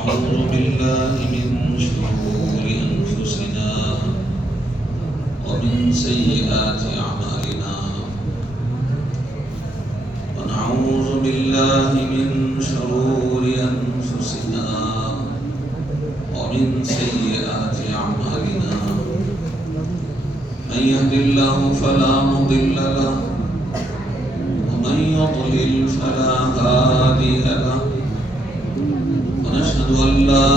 ونعوذ بالله من شرور أنفسنا ومن سيئات أعمالنا ونعوذ بالله من شرور أنفسنا ومن سيئات أعمالنا من يهد الله فلا مضل له ومن يضلل فلا هادي له ونشهد أن لا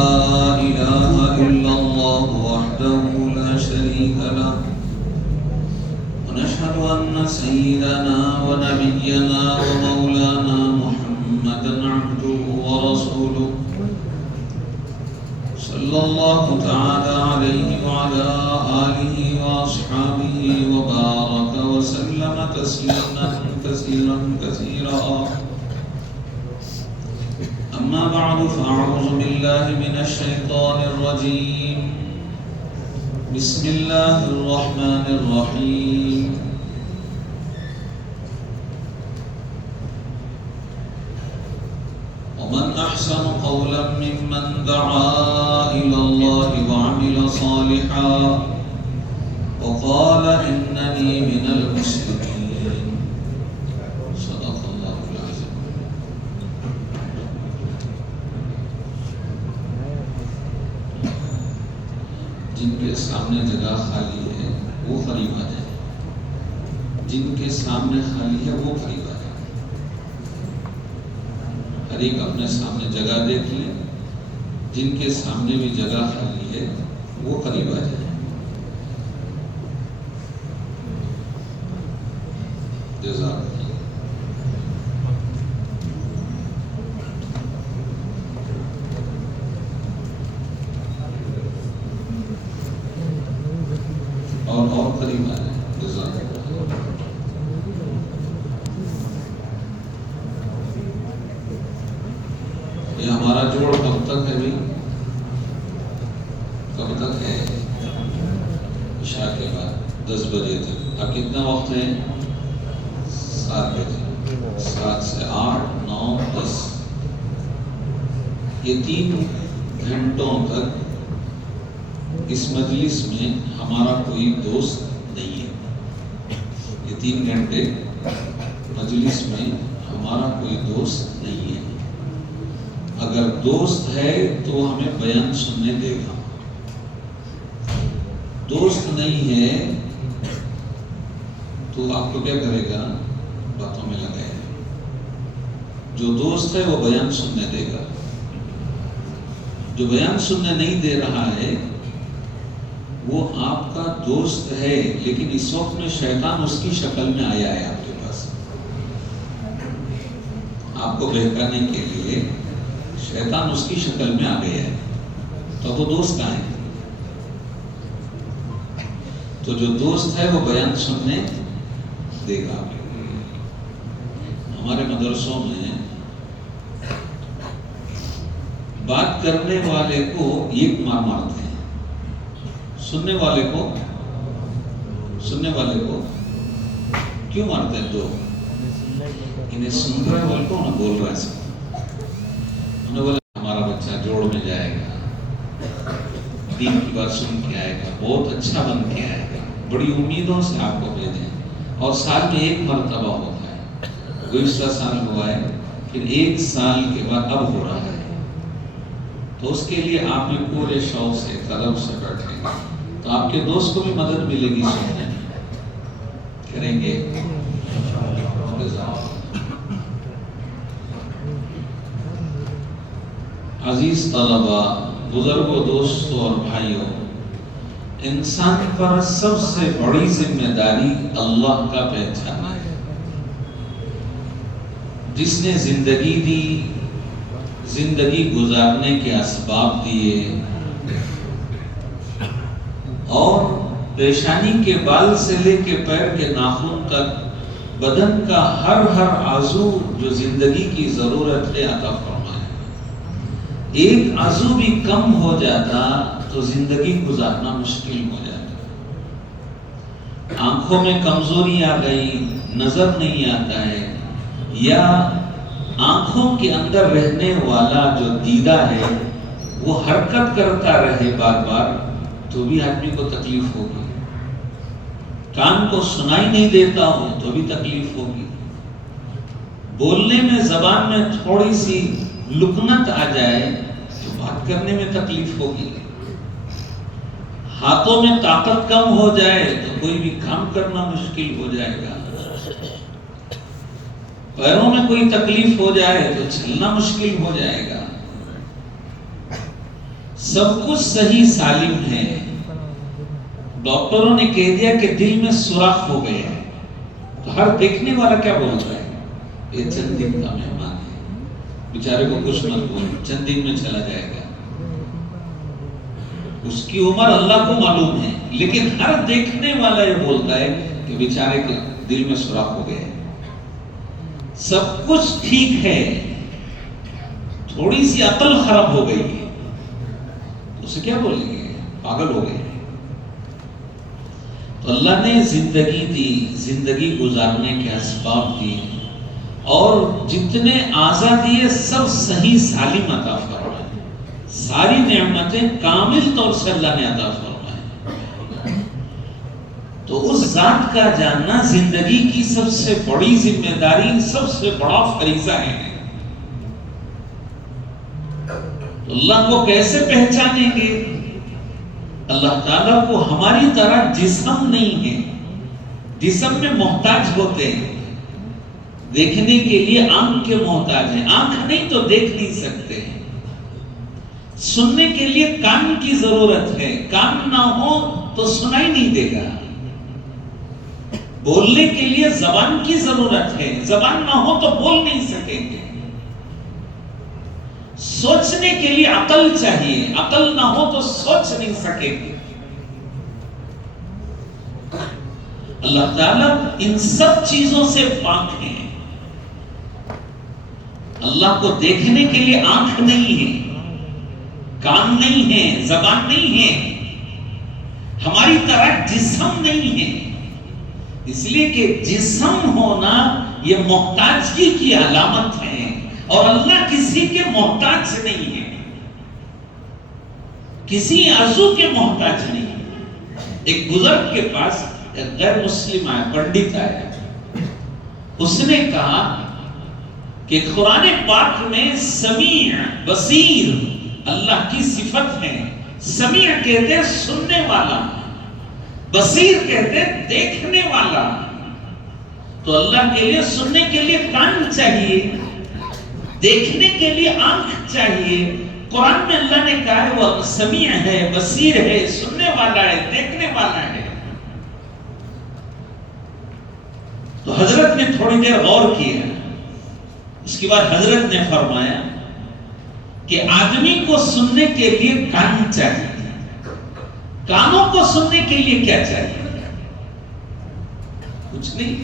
إله إلا الله وحده لا شريك له ونشهد أن سيدنا ونبينا ومولانا محمدا عبده ورسوله صلى الله تعالى عليه وعلى آله وأصحابه وبارك وسلم تسليما كثيرا كثيرا. أما بعد فأعوذ بالله من الشيطان الرجيم. بسم الله الرحمن الرحيم. ومن أحسن قولا ممن دعا إلى الله وعمل صالحا وقال إنني من المسلمين. صدق الله العظيم. جن کے سامنے جگہ خالی ہے وہ قریب آ جائیں، جن کے سامنے خالی ہے وہ قریب آ جائیں. ہر ایک اپنے سامنے جگہ دیکھ لیں، جن کے سامنے بھی جگہ خالی ہے وہ قریب آ جائیں. جزاک اللہ. اور قریب آ جائیں. جزاک اللہ. یہ ہمارا جوڑ کب تک ہے بھی؟ کب تک ہے؟ عشاء کے بعد 10 بجے تک. اب کتنا وقت ہے؟ 7 بجے. 7 سے 8 9 10. یہ 3 گھنٹوں تک اس مجلس میں ہمارا کوئی دوست نہیں ہے. یہ 3 گھنٹے مجلس میں ہمارا کوئی دوست نہیں ہے. اگر دوست ہے تو ہمیں بیان سننے دے گا. دوست نہیں ہے تو آپ کو کیا کرے گا؟ باتوں میں لگائے گا. جو دوست ہے وہ بیان سننے دے گا. جو بیان سننے نہیں دے رہا ہے وہ آپ کا دوست ہے، لیکن اس وقت میں شیطان اس کی شکل میں آیا ہے آپ کے پاس. آپ کو بہکانے کے لیے شیطان اس کی شکل میں آ گیا ہے. تو وہ دوست کہاں ہے؟ تو جو دوست ہے وہ بیان سننے دے گا. ہمارے مدرسوں میں بات کرنے والے کو ایک مار مارتے ہیں، سننے والے کو کیوں مارتے ہیں؟ 2. انہیں سن رہا ہے بول کو نہ بول رہا ہے. انہیں بولے ہمارا بچہ جوڑ میں جائے گا، دین کی بات سن کے آئے گا، بہت اچھا بن کے آئے گا، بڑی امیدوں سے آپ کو بھیجیں. اور سال میں 1 مرتبہ ہوتا ہے. گزشتہ سال ہوا ہے، پھر 1 سال کے بعد اب ہو رہا ہے. تو اس کے لیے آپ بھی پورے شوق سے قدم سے بیٹھیں گے تو آپ کے دوست کو بھی مدد ملے گی. سننے میں کریں گے. عزیز طلبہ، بزرگوں، دوستوں اور بھائیوں، انسان پر سب سے بڑی ذمہ داری اللہ کا پہچانا ہے. جس نے زندگی دی، زندگی گزارنے کے اسباب دیے، اور پیشانی کے بال سے لے کے پیر کے ناخن تک بدن کا ہر عضو جو زندگی کی ضرورت ہے عطا فرمایا. ایک عضو بھی کم ہو جاتا تو زندگی گزارنا مشکل ہو جاتا. آنکھوں میں کمزوری آ گئی، نظر نہیں آتا ہے، یا آنکھوں کے اندر رہنے والا جو دیدہ ہے وہ حرکت کرتا رہے بار بار تو بھی آدمی کو تکلیف ہوگی، کان کو سنائی نہیں دیتا ہو تو بھی تکلیف ہوگی، بولنے میں زبان میں تھوڑی سی لکنت آ جائے تو بات کرنے میں تکلیف ہوگی، ہاتھوں میں طاقت کم ہو جائے تو کوئی بھی کام کرنا مشکل ہو جائے گا، پیروں میں کوئی تکلیف ہو جائے تو چلنا مشکل ہو جائے گا۔ سب کچھ صحیح سالم ہے، ڈاکٹروں نے کہہ دیا کہ دل میں سوراخ ہو گیا ہے، تو ہر دیکھنے والا کیا بول رہا ہے؟ یہ چند دن کا مہمان ہے، بیچارے کو کچھ مت بول، چند دن میں چلا جائے گا، اس کی عمر اللہ کو معلوم ہے، لیکن ہر دیکھنے والا یہ بولتا ہے کہ بیچارے کے دل میں سوراخ ہو گیا ہے۔ سب کچھ ٹھیک ہے، تھوڑی سی عقل خراب ہو گئی ہے، اسے کیا بولیں گے؟ پاگل ہو گئے۔ تو اللہ نے زندگی دی، زندگی گزارنے کے اسباب دیے، اور جتنے اعضاء دیے سب صحیح سالم عطا فرمائے، ساری نعمتیں کامل طور سے اللہ نے عطا فرمائے۔ تو اس ذات کا جاننا زندگی کی سب سے بڑی ذمہ داری، سب سے بڑا فریضہ ہے۔ تو اللہ کو کیسے پہچانیں گے؟ اللہ تعالیٰ کو ہماری طرح جسم نہیں ہے، جسم میں محتاج ہوتے ہیں، دیکھنے کے لیے آنکھ کے محتاج ہیں، آنکھ نہیں تو دیکھ نہیں سکتے ہیں، سننے کے لیے کان کی ضرورت ہے، کان نہ ہو تو سنائی نہیں دے گا، بولنے کے لیے زبان کی ضرورت ہے، زبان نہ ہو تو بول نہیں سکیں گے، سوچنے کے لیے عقل چاہیے، عقل نہ ہو تو سوچ نہیں سکیں گے۔ اللہ تعالیٰ ان سب چیزوں سے پاک ہیں۔ اللہ کو دیکھنے کے لیے آنکھ نہیں ہے، کان نہیں ہے، زبان نہیں ہے، ہماری طرح جسم نہیں ہے، اس لیے کہ جسم ہونا یہ محتاجگی کی علامت ہے، اور اللہ کسی کے محتاج نہیں ہے، کسی عضو کے محتاج نہیں ہے۔ ایک بزرگ کے پاس ایک غیر مسلم آیا، پنڈت آیا، اس نے کہا کہ قرآن پاک میں سمیع بصیر اللہ کی صفت ہے، سمیع کہتے ہیں سننے والا، بصیر کہتے ہیں دیکھنے والا، تو اللہ کے لیے سننے کے لیے کان چاہیے، دیکھنے کے لیے آنکھ چاہیے۔ قرآن میں اللہ نے کہا ہے وہ سمیع ہے، بصیر ہے، سننے والا ہے، دیکھنے والا ہے۔ تو حضرت نے تھوڑی دیر غور کیا، اس کے بعد حضرت نے فرمایا کہ آدمی کو سننے کے لیے کان چاہیے، کانوں کو سننے کے لیے کیا چاہیے؟ کچھ نہیں۔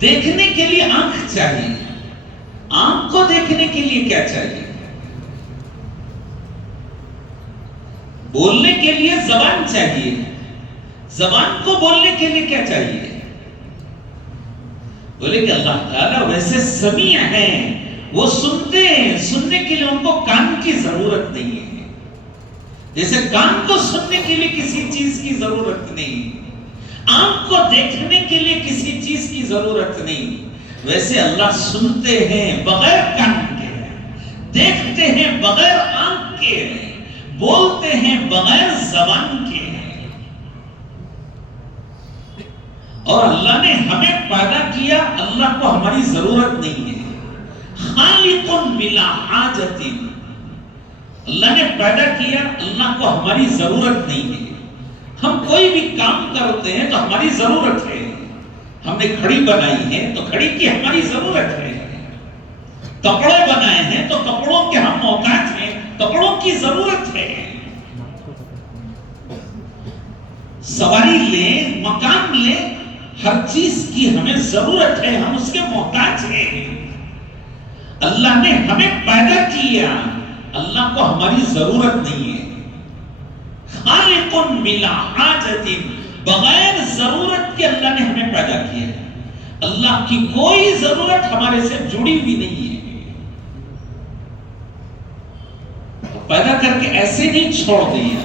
دیکھنے کے لیے آنکھ چاہیے، آنکھ کو دیکھنے کے لیے کیا چاہیے؟ بولنے کے لیے زبان چاہیے، زبان کو بولنے کے لیے کیا چاہیے؟ بولے کہ اللہ تعالیٰ ویسے سمیع ہیں، وہ سنتے ہیں، سننے کے لیے ان کو کان کی ضرورت نہیں ہے، جیسے کان کو سننے کے لیے کسی چیز کی ضرورت نہیں، آنکھ کو دیکھنے کے لیے کسی چیز کی ضرورت نہیں، ویسے اللہ سنتے ہیں بغیر کان کے، دیکھتے ہیں بغیر آنکھ کے، بولتے ہیں بغیر زبان کے۔ اور اللہ نے ہمیں پیدا کیا، اللہ کو ہماری ضرورت نہیں ہے، خالق بلا حاجت، اللہ نے پیدا کیا، اللہ کو ہماری ضرورت نہیں ہے۔ ہم کوئی بھی کام کرتے ہیں تو ہماری ضرورت ہے، ہم نے گھڑی بنائی ہے تو گھڑی کی ہماری ضرورت ہے، کپڑے بنائے ہیں تو کپڑوں کے ہم محتاج ہیں، کپڑوں کی ضرورت ہے، سواری لیں، مکان لیں، ہر چیز کی ہمیں ضرورت ہے، ہم اس کے محتاج ہیں۔ اللہ نے ہمیں پیدا کیا، اللہ کو ہماری ضرورت نہیں ہے، خالق بلا حاجت، بغیر ضرورت کے اللہ نے ہمیں پیدا کیا ہے، اللہ کی کوئی ضرورت ہمارے سے جڑی ہوئی نہیں ہے۔ پیدا کر کے ایسے نہیں چھوڑ دیا.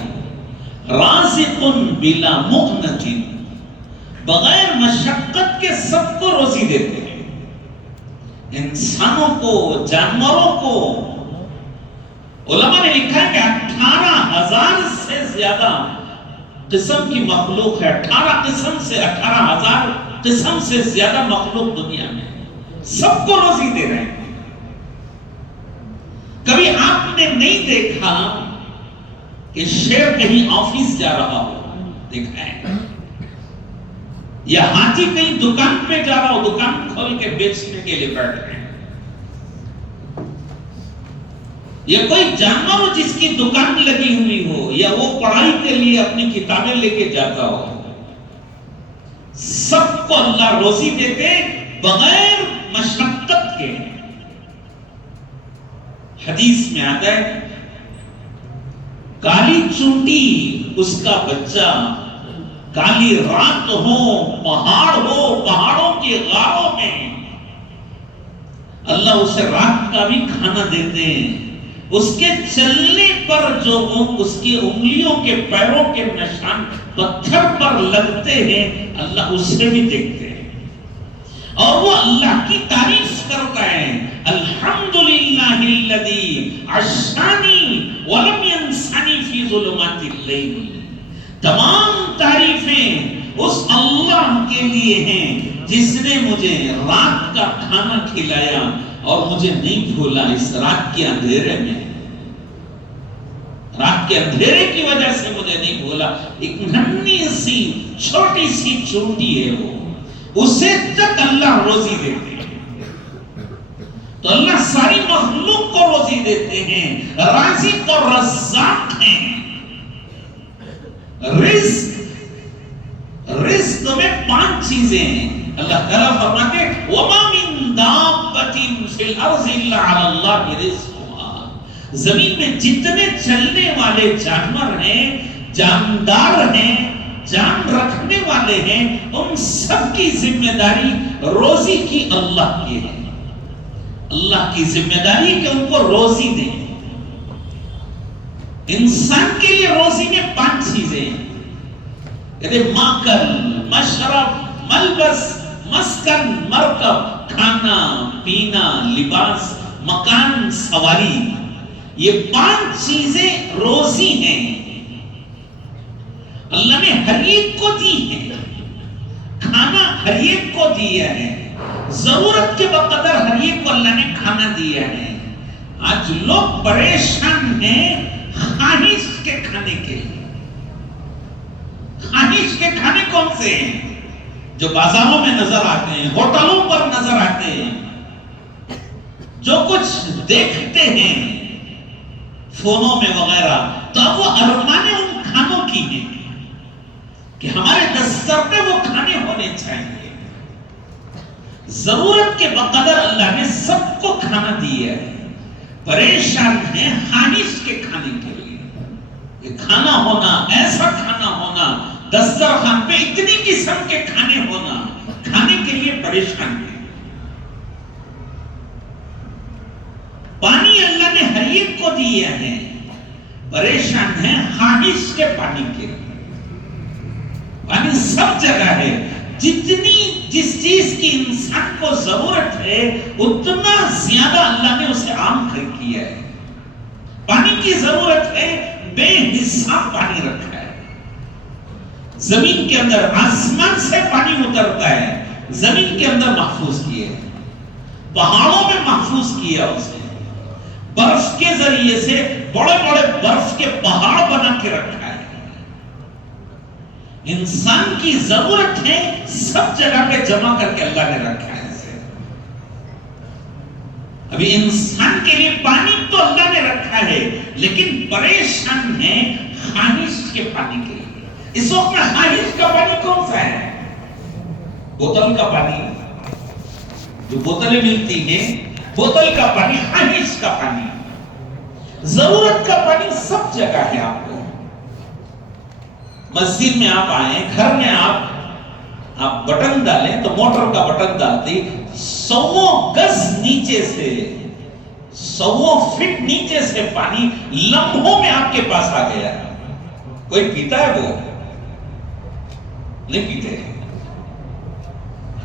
رازق بلا مؤنۃ، بغیر مشقت کے سب کو روزی دیتے ہیں، انسانوں کو، جانوروں کو. علماء نے لکھا ہے کہ 18,000 سے زیادہ قسم کی مخلوق ہے. 18,000 قسم سے زیادہ مخلوق دنیا میں، سب کو روزی دے رہے ہیں. کبھی آپ نے نہیں دیکھا کہ شیر کہیں آفس جا رہا ہو، دیکھا ہے؟ یا ہاتھی کہیں دکان پہ جا رہا ہو، دکان کھول کے بیچنے کے لیے بیٹھ رہے ہیں. یا کوئی جانور ہو جس کی دکان لگی ہوئی ہو، یا وہ پڑھائی کے لیے اپنی کتابیں لے کے جاتا ہو، سب کو اللہ روزی دیتے بغیر مشقت کے. حدیث میں آتا ہے کالی چونٹی اس کا بچہ، کالی رات ہو، پہاڑ ہو، پہاڑوں کے غاروں میں اللہ اسے رات کا بھی کھانا دیتے ہیں. اس کے چلنے پر جو اس کی انگلیوں کے پیروں کے نشان پتھر پر لگتے ہیں، اللہ اسے بھی دیکھتے ہیں. اور وہ اللہ کی تعریف کرتا ہے، الحمدللہ الذی عشانی ولم ینسانی فی ظلمات اللیل. تمام تعریفیں اس اللہ کے لیے ہیں جس نے مجھے رات کا کھانا کھلایا اور مجھے نہیں بھولا اس رات کے اندھیرے میں. رات کے اندھیرے کی وجہ سے مجھے نہیں بھولا. ایک ننھی سی چھوٹی سی چونٹی ہے، وہ اسے تک اللہ روزی دیتے ہیں. تو اللہ ساری مخلوق کو روزی دیتے ہیں، رازق اور رزاق ہیں. رزق میں 5 چیزیں ہیں. اللہ تعالیٰ فرماتے ہیں وَمَا مِن دَابَّةٍ فِي الْأَرْضِ إِلَّا عَلَى اللَّهِ رِزْقُهَا. زمین میں جتنے چلنے والے جانور ہیں، جاندار ہیں، جان رکھنے والے ہیں، ان سب کی ذمہ داری روزی کی اللہ کی ہے. اللہ کی ذمہ داری کہ ان کو روزی دیں. انسان کے لیے روزی میں 5 چیزیں ہیں. کہتے ماکل، مشرب، ملبس، مسکن، مرکب، کھانا پینا، لباس، مکان، سواری. یہ 5 چیزیں روزی ہیں. اللہ نے ہر ایک کو دی ہے. کھانا ہر ایک کو دیا ہے. ضرورت کے بقدر ہر ایک کو اللہ نے کھانا دیا ہے. آج لوگ پریشان ہیں خواہش کے کھانے کے لیے. خواہش کے کھانے کون سے ہیں؟ جو بازاروں میں نظر آتے ہیں، ہوٹلوں پر نظر آتے ہیں، جو کچھ دیکھتے ہیں فونوں میں وغیرہ. تو اب وہ ارمانیں ان کھانوں کی ہیں کہ ہمارے دستر میں وہ کھانے ہونے چاہیے. ضرورت کے بقدر اللہ نے سب کو کھانا دیا ہے. پریشان ہیں خواہش کے کھانے کے لیے. یہ کھانا ہونا، ایسا کھانا ہونا، دسترخوان پہ اتنی قسم کے کھانے ہونا، کھانے کے لیے پریشان ہیں. پانی اللہ نے ہر ایک کو دیا ہے، پریشان ہیں خواہش کے پانی کے لیے. پانی سب جگہ ہے. جس چیز کی انسان کو ضرورت ہے اتنا زیادہ اللہ نے اسے عام کر کیا ہے. پانی کی ضرورت ہے، بے حساب پانی رکھا ہے. زمین کے اندر آسمان سے پانی اترتا ہے، زمین کے اندر محفوظ کیا ہے. پہاڑوں میں محفوظ کیا اسے. برف کے ذریعے سے بڑے بڑے برف کے پہاڑ بنا کے رکھا ہے. انسان کی ضرورت ہے سب جگہ پہ جمع کر کے اللہ نے رکھا ہے اسے. ابھی انسان کے لیے پانی تو اللہ نے رکھا ہے، لیکن پریشان ہیں خواہش کے پانی کے لیے. اس وقت میں خواہش کا پانی کون سا ہے؟ بوتل کا پانی. جو بوتلیں ملتی ہیں، بوتل کا پانی، خواہش کا پانی. ضرورت کا پانی سب جگہ ہے. آپ کو مسجد میں آپ آئیں، گھر میں آپ بٹن ڈالیں تو موٹر کا بٹن ڈالتے 100 گز نیچے سے 100 فٹ نیچے سے پانی لمحوں میں آپ کے پاس آ گیا. کوئی پیتا ہے؟ وہ نہیں پیتے.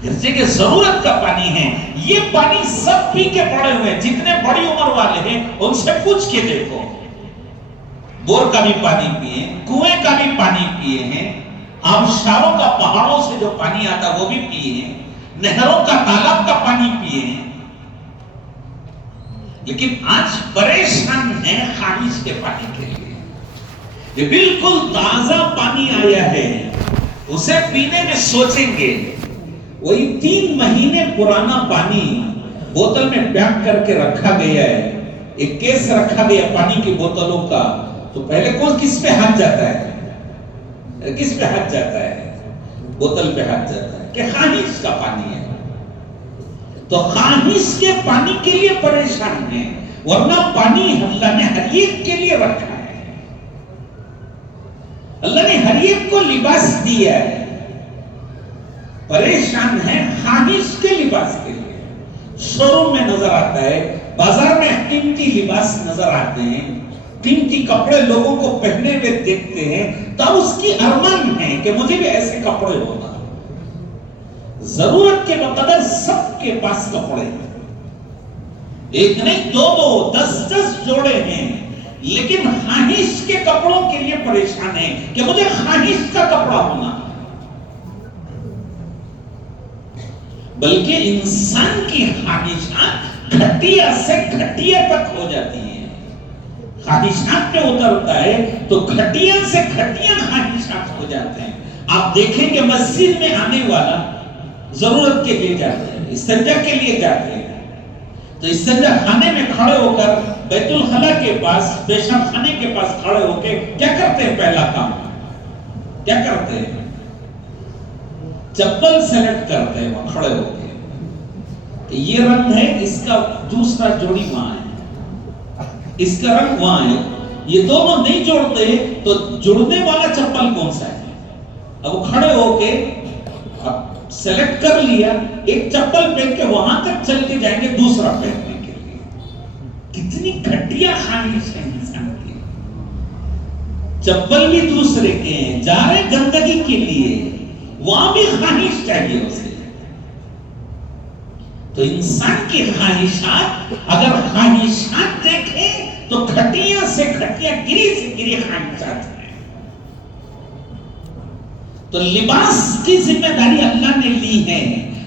گرچہ کہ ضرورت کا پانی ہے. یہ پانی سب پی کے پڑے ہوئے ہیں. جتنے بڑی عمر والے ہیں ان سے پوچھ کے دیکھو. بور کا بھی پانی پیے, کنویں کا بھی پانی پیے ہیں, آبشاروں کا پہاڑوں سے جو پانی آتا وہ بھی پیے ہیں, نہروں کا تالاب کا پانی پیے ہیں. لیکن آج پریشان ہیں خارج کے پانی کے لیے. یہ بالکل تازہ پانی آیا ہے, اسے پینے میں سوچیں گے وہی 3 مہینے پرانا پانی بوتل میں پیک کر کے رکھا گیا ہے, ایک کیس رکھا گیا پانی کی بوتلوں کا, تو پہلے کس پہ ہاتھ جاتا ہے؟ کس پہ ہاتھ جاتا ہے؟ بوتل پہ ہاتھ جاتا ہے کہ خواہش کا پانی ہے. تو خواہش کے پانی کے لیے پریشان ہیں, ورنہ پانی اللہ نے ہر ایک کے لیے رکھا ہے. اللہ نے ہر ایک کو لباس دیا ہے. پریشان ہیں خواہش کے لباس کے لیے. شو روم میں نظر آتا ہے, بازار میں قیمتی لباس نظر آتے ہیں, قیمتی کپڑے لوگوں کو پہنے ہوئے دیکھتے ہیں, تب اس کی ارمان ہے کہ مجھے بھی ایسے کپڑے ہونا. ضرورت کے مقدر سب کے پاس کپڑے ہیں, ایک نہیں 2 10 جوڑے ہیں, لیکن خواہش کے کپڑوں کے لیے پریشان ہیں کہ مجھے خواہش کا کپڑا ہونا. بلکہ انسان کی خواہشات گھٹیا سے گھٹیا تک ہو جاتی ہیں. خواہشات پہ اترتا ہے تو گھٹیا سے گھٹیا خواہشات ہو جاتے ہیں. آپ دیکھیں کہ مسجد میں آنے والا ضرورت کے لیے جاتے ہیں, استنجا کے لیے جاتے ہیں, تو استنجا خانے میں کھڑے ہو کر بیت الخلا کے پاس, پیشاب خانے کے پاس کھڑے ہو کے کیا کرتے ہیں؟ پہلا کام کیا کرتے ہیں؟ چپل سلیکٹ کرتے ہیں وہاں کھڑے ہو کے کہ یہ رنگ ہے, اس کا دوسرا جوڑی وہاں ہے, اس کا رنگ وہاں ہے. یہ دونوں نہیں جوڑتے تو جڑنے والا چپل کون سا ہے؟ اب وہ کھڑے ہو کے سلیکٹ کر لیا, ایک چپل پہن کے وہاں تک چل کے جائیں گے دوسرا پہننے کے لیے. کتنی گھٹیا خواہش ہے انسان کی. چپل بھی دوسرے کے ہیں, جا رہے گندگی کے لیے, وہاں بھی خواہش چاہیے اسے. تو انسان کی خواہشات, اگر خواہشات دیکھیں تو گھٹیا سے گھٹیا, گری سے گری خواہشات ہیں. تو لباس کی ذمہ داری اللہ نے لی ہے,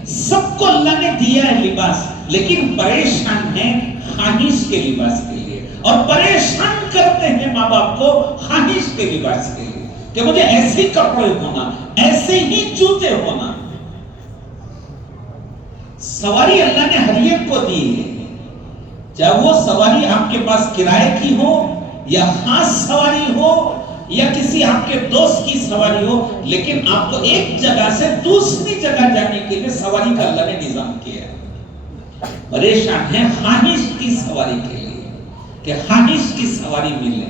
سب کو اللہ نے دیا ہے لباس, لیکن پریشان ہیں خواہش کے لباس کے لیے, اور پریشان کرتے ہیں ماں باپ کو خواہش کے لباس کے لیے کہ مجھے ایسے ہی کپڑے ہونا, ایسے ہی جوتے ہونا. سواری اللہ نے ہر ایک کو دی ہے, چاہے وہ سواری آپ کے پاس کرائے کی ہو یا خاص سواری ہو یا کسی آپ کے دوست کی سواری ہو, لیکن آپ کو ایک جگہ سے دوسری جگہ جانے کے لیے سواری کا اللہ نے نظام کیا ہے. پریشان ہیں خواہش کی سواری کے لیے کہ خواہش کی سواری ملے.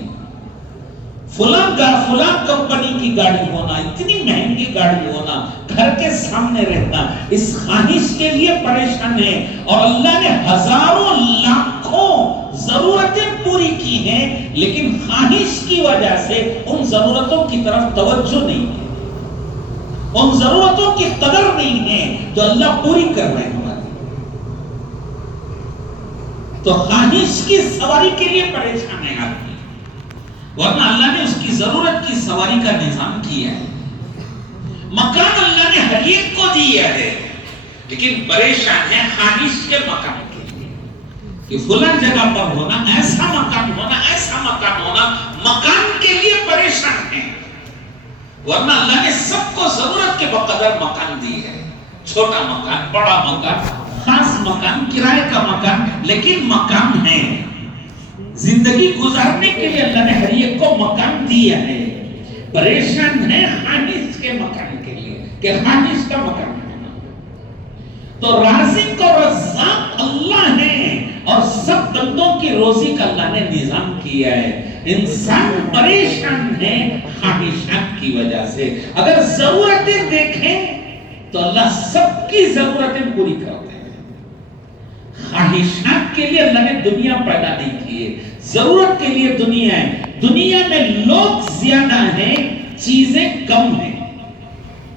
فلاں کمپنی کی گاڑی ہونا, اتنی مہنگی گاڑی ہونا, گھر کے سامنے رہنا, اس خواہش کے لیے پریشان ہے. اور اللہ نے ہزاروں لاکھوں ضرورتیں پوری کی ہیں, لیکن خواہش کی وجہ سے ان ضرورتوں کی طرف توجہ نہیں ہے, ان ضرورتوں کی قدر نہیں ہے جو اللہ پوری کر رہے ہیں. تو خواہش کی سواری کے لیے پریشان ہے آدمی, ورنہ اللہ نے اس کی ضرورت کی سواری کا نظام کیا ہے. مکان اللہ نے ہر ایک کو دیا ہے, لیکن پریشان ہے خواہش کے مکان کے لیے کہ فلاں جگہ پر ہونا, ایسا مکان ہونا, ایسا مکان ہونا. مکان کے لیے پریشان ہیں, ورنہ اللہ نے سب کو ضرورت کے بقدر مکان دی ہے. چھوٹا مکان, بڑا مکان, خاص مکان, کرائے کا مکان, لیکن مکان ہے. زندگی گزارنے کے لیے اللہ نے ہر ایک کو مکان دیا ہے. پریشان ہے خواہش کے مکان کے لیے کہ خواہش کا مکان ہے. تو رازق اور رزاق اللہ ہے, اور سب بندوں کی روزی کا اللہ نے نظام کیا ہے. انسان پریشان ہے خواہشات کی وجہ سے. اگر ضرورتیں دیکھیں تو اللہ سب کی ضرورتیں پوری کرتے ہیں. خواہشات کے لیے اللہ نے دنیا پیدا نہیں کی ہے، ضرورت کے لیے دنیا ہے. دنیا میں لوگ زیادہ ہیں، چیزیں کم ہیں،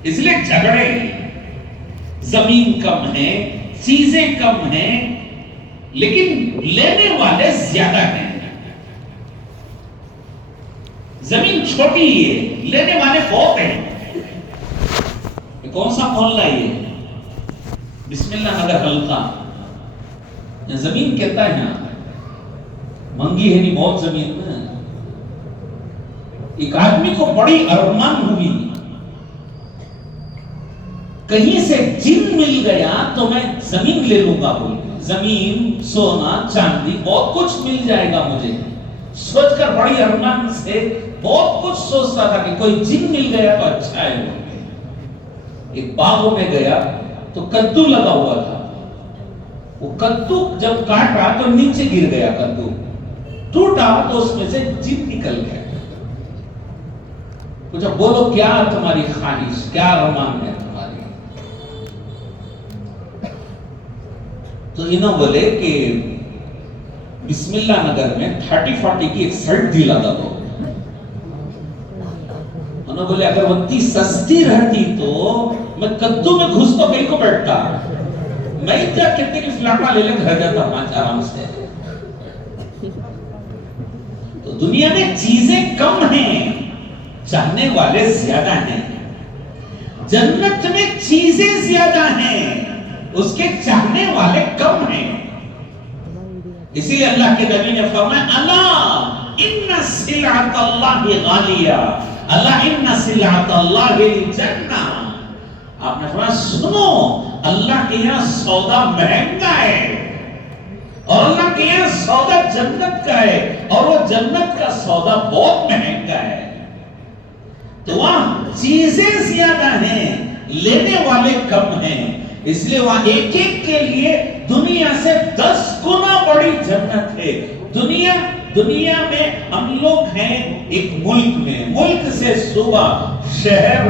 اس لیے جھگڑے ہیں. زمین کم ہے، چیزیں کم ہیں، لیکن لینے والے زیادہ ہیں. زمین چھوٹی ہے، لینے والے بہت ہیں. یہ کون سا محلہ ہے یہ؟ بسم اللہ نگر حلقہ. زمین کہتا ہے نا منگی ہے نہیں بہت زمین میں. ایک آدمی کو بڑی ارمان ہوئی کہیں سے جن مل گیا تو میں زمین لے لوں گا. بول زمین، سونا، چاندی بہت کچھ مل جائے گا مجھے. سوچ کر بڑی ارمان سے بہت کچھ سوچتا تھا کہ کوئی جن مل گیا تو اچھا ہے. ایک باغوں میں گیا تو کدو لگا ہوا تھا. وہ کدو جب کاٹا تو نیچے گر گیا. کدو ٹوٹا تو اس میں سے جن نکل گیا. پوچھا بولو کیا تمہاری خواہش، کیا ارمان ہے تمہاری؟ تو انہوں بولے کہ بسم اللہ نگر میں 30-40 کی ایک سڑک دلا دو. انہوں بولے اگر وہ اتنی سستی رہتی تو میں کدو میں گھس تو کہیں کو بیٹھتا. میں کیا کتنے کی فلاٹا لے لے گھر جاتا پانچ آرام سے. تو دنیا میں چیزیں کم ہیں، چاہنے والے زیادہ ہیں. جنت میں چیزیں زیادہ ہیں، اس کے چاہنے والے کم ہیں. اسی لیے اللہ کے نبی نے فرمایا الا ان سلعۃ اللہ غالیہ، الا ان سلعۃ اللہ الجنہ. آپ نے فرمایا سنو اللہ کے یہاں سودا مہنگا ہے، اور اللہ کے یہاں سودا جنت کا ہے، اور وہ جنت کا سودا بہت مہنگا ہے. تو وہاں چیزیں زیادہ ہیں، لینے والے کم ہیں. اس لیے وہاں ایک ایک کے لیے دنیا سے 10 گنا بڑی جنت ہے. دنیا میں ہم لوگ ہیں ایک ملک میں، ملک سے صوبہ، شہر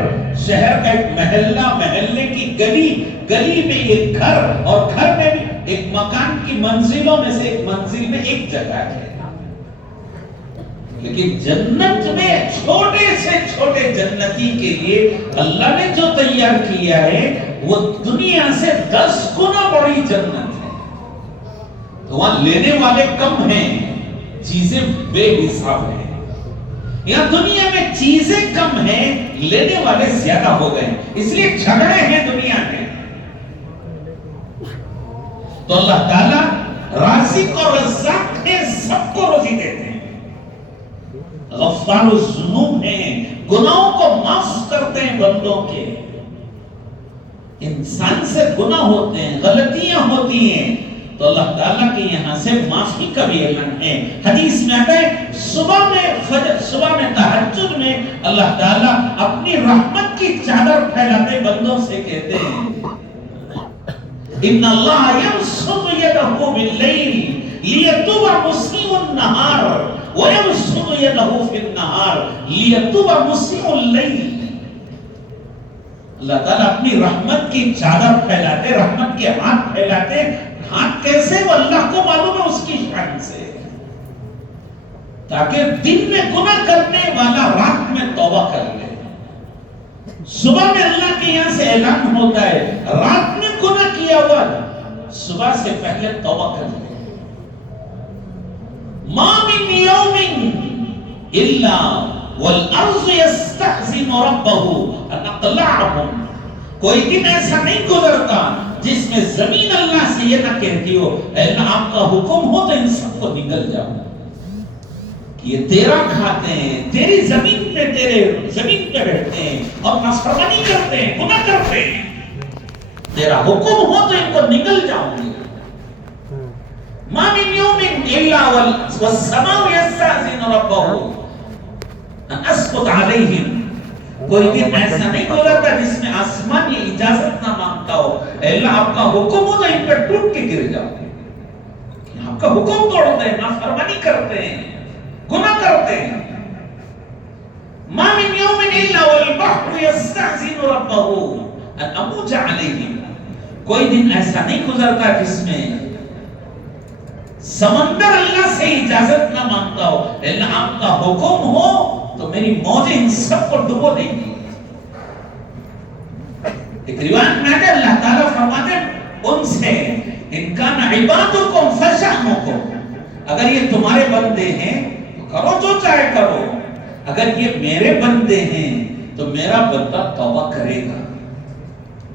کا ایک محلہ، محلے کی گلی میں ایک گھر، اور گھر میں بھی ایک مکان کی منزلوں میں سے ایک منزل میں ایک جگہ ہے. لیکن جنت میں چھوٹے سے چھوٹے جنتی کے لیے اللہ نے جو تیار کیا ہے وہ دنیا سے 10 گنا بڑی جنت ہے. تو وہاں لینے والے کم ہیں، چیزیں بے حساب ہیں. یہاں دنیا میں چیزیں کم ہیں، لینے والے زیادہ ہو گئے، اس لیے جھگڑے ہیں دنیا میں. تو اللہ تعالیٰ رازق اور رزاق ہے، سب کو روزی دیتے ہیں. غفار الذنوب ہیں، گناہوں کو معاف کرتے ہیں بندوں کے. انسان سے گناہ ہوتے ہیں، غلطیاں ہوتی ہیں، تو اللہ تعالیٰ کے یہاں سے معافی کا بھی اعلان ہے. حدیث میں آتا ہے صبح میں تہجد میں اللہ تعالیٰ اپنی رحمت کی چادر پھیلاتے بندوں سے کہتے ہیں ان اللہ یبسط یدہ باللیل لیتوب مسیء النہار وَيَبْسُطُ يَدَهُ فِي النَّهَارِ لِيَتُوبَ مُسِيءُ اللَّيْلِ. اللہ تعالیٰ اپنی رحمت کی چادر پھیلاتے، رحمت کے ہاتھ پھیلاتے. ہاتھ کیسے؟ وہ اللہ کو معلوم ہے اس کی شان سے، تاکہ دن میں گناہ کرنے والا رات میں توبہ کر لے. صبح میں اللہ کے یہاں سے اعلان ہوتا ہے رات میں گناہ کیا ہوا صبح سے پہلے توبہ کر لے. ما من يوم الا والارض يستحزن ربه ان اقلعهم. کوئی دن ایسا نہیں گزرتا جس میں زمین اللہ سے یہ نہ کہتی ہو اے اللہ آپ کا حکم ہو تو ان سب کو نگل جاؤ. یہ تیرا کھاتے ہیں، تیری زمین پہ، تیرے زمین پہ بیٹھتے ہیں اور نافرمانی کرتے ہیں، گناہ کرتے ہیں. تیرا حکم ہو تو ان کو نگل جاؤں گی. ما من يوم الا والسماء يستأذن ربه ان اسقط عليهم. کوئی دن ایسا نہیں گزرتا جس میں آسمان یہ اجازت نہ مانگتا ہو اے اللہ آپ کا حکم ہو تو ان پر ٹوٹ کے گر جاؤ. آپ کا حکم توڑتے ہیں، نافرمانی کرتے ہیں، گناہ کرتے ہیں. ما من يوم الا والبحر يستأذن ربه ان اموج عليهم. کوئی دن ایسا نہیں گزرتا جس میں سمندر اللہ سے اجازت نہ مانگتا ہو لیکن آپ کا حکم ہو تو میری موجیں ان سب کو ڈبو دیں گی. ایک روایت میں ہے اللہ تعالیٰ فرماتے ہیں ان سے ان کان عبادکم فشأنکم، اگر یہ تمہارے بندے ہیں تو کرو جو چاہے کرو، اگر یہ میرے بندے ہیں تو میرا بندہ توبہ کرے گا،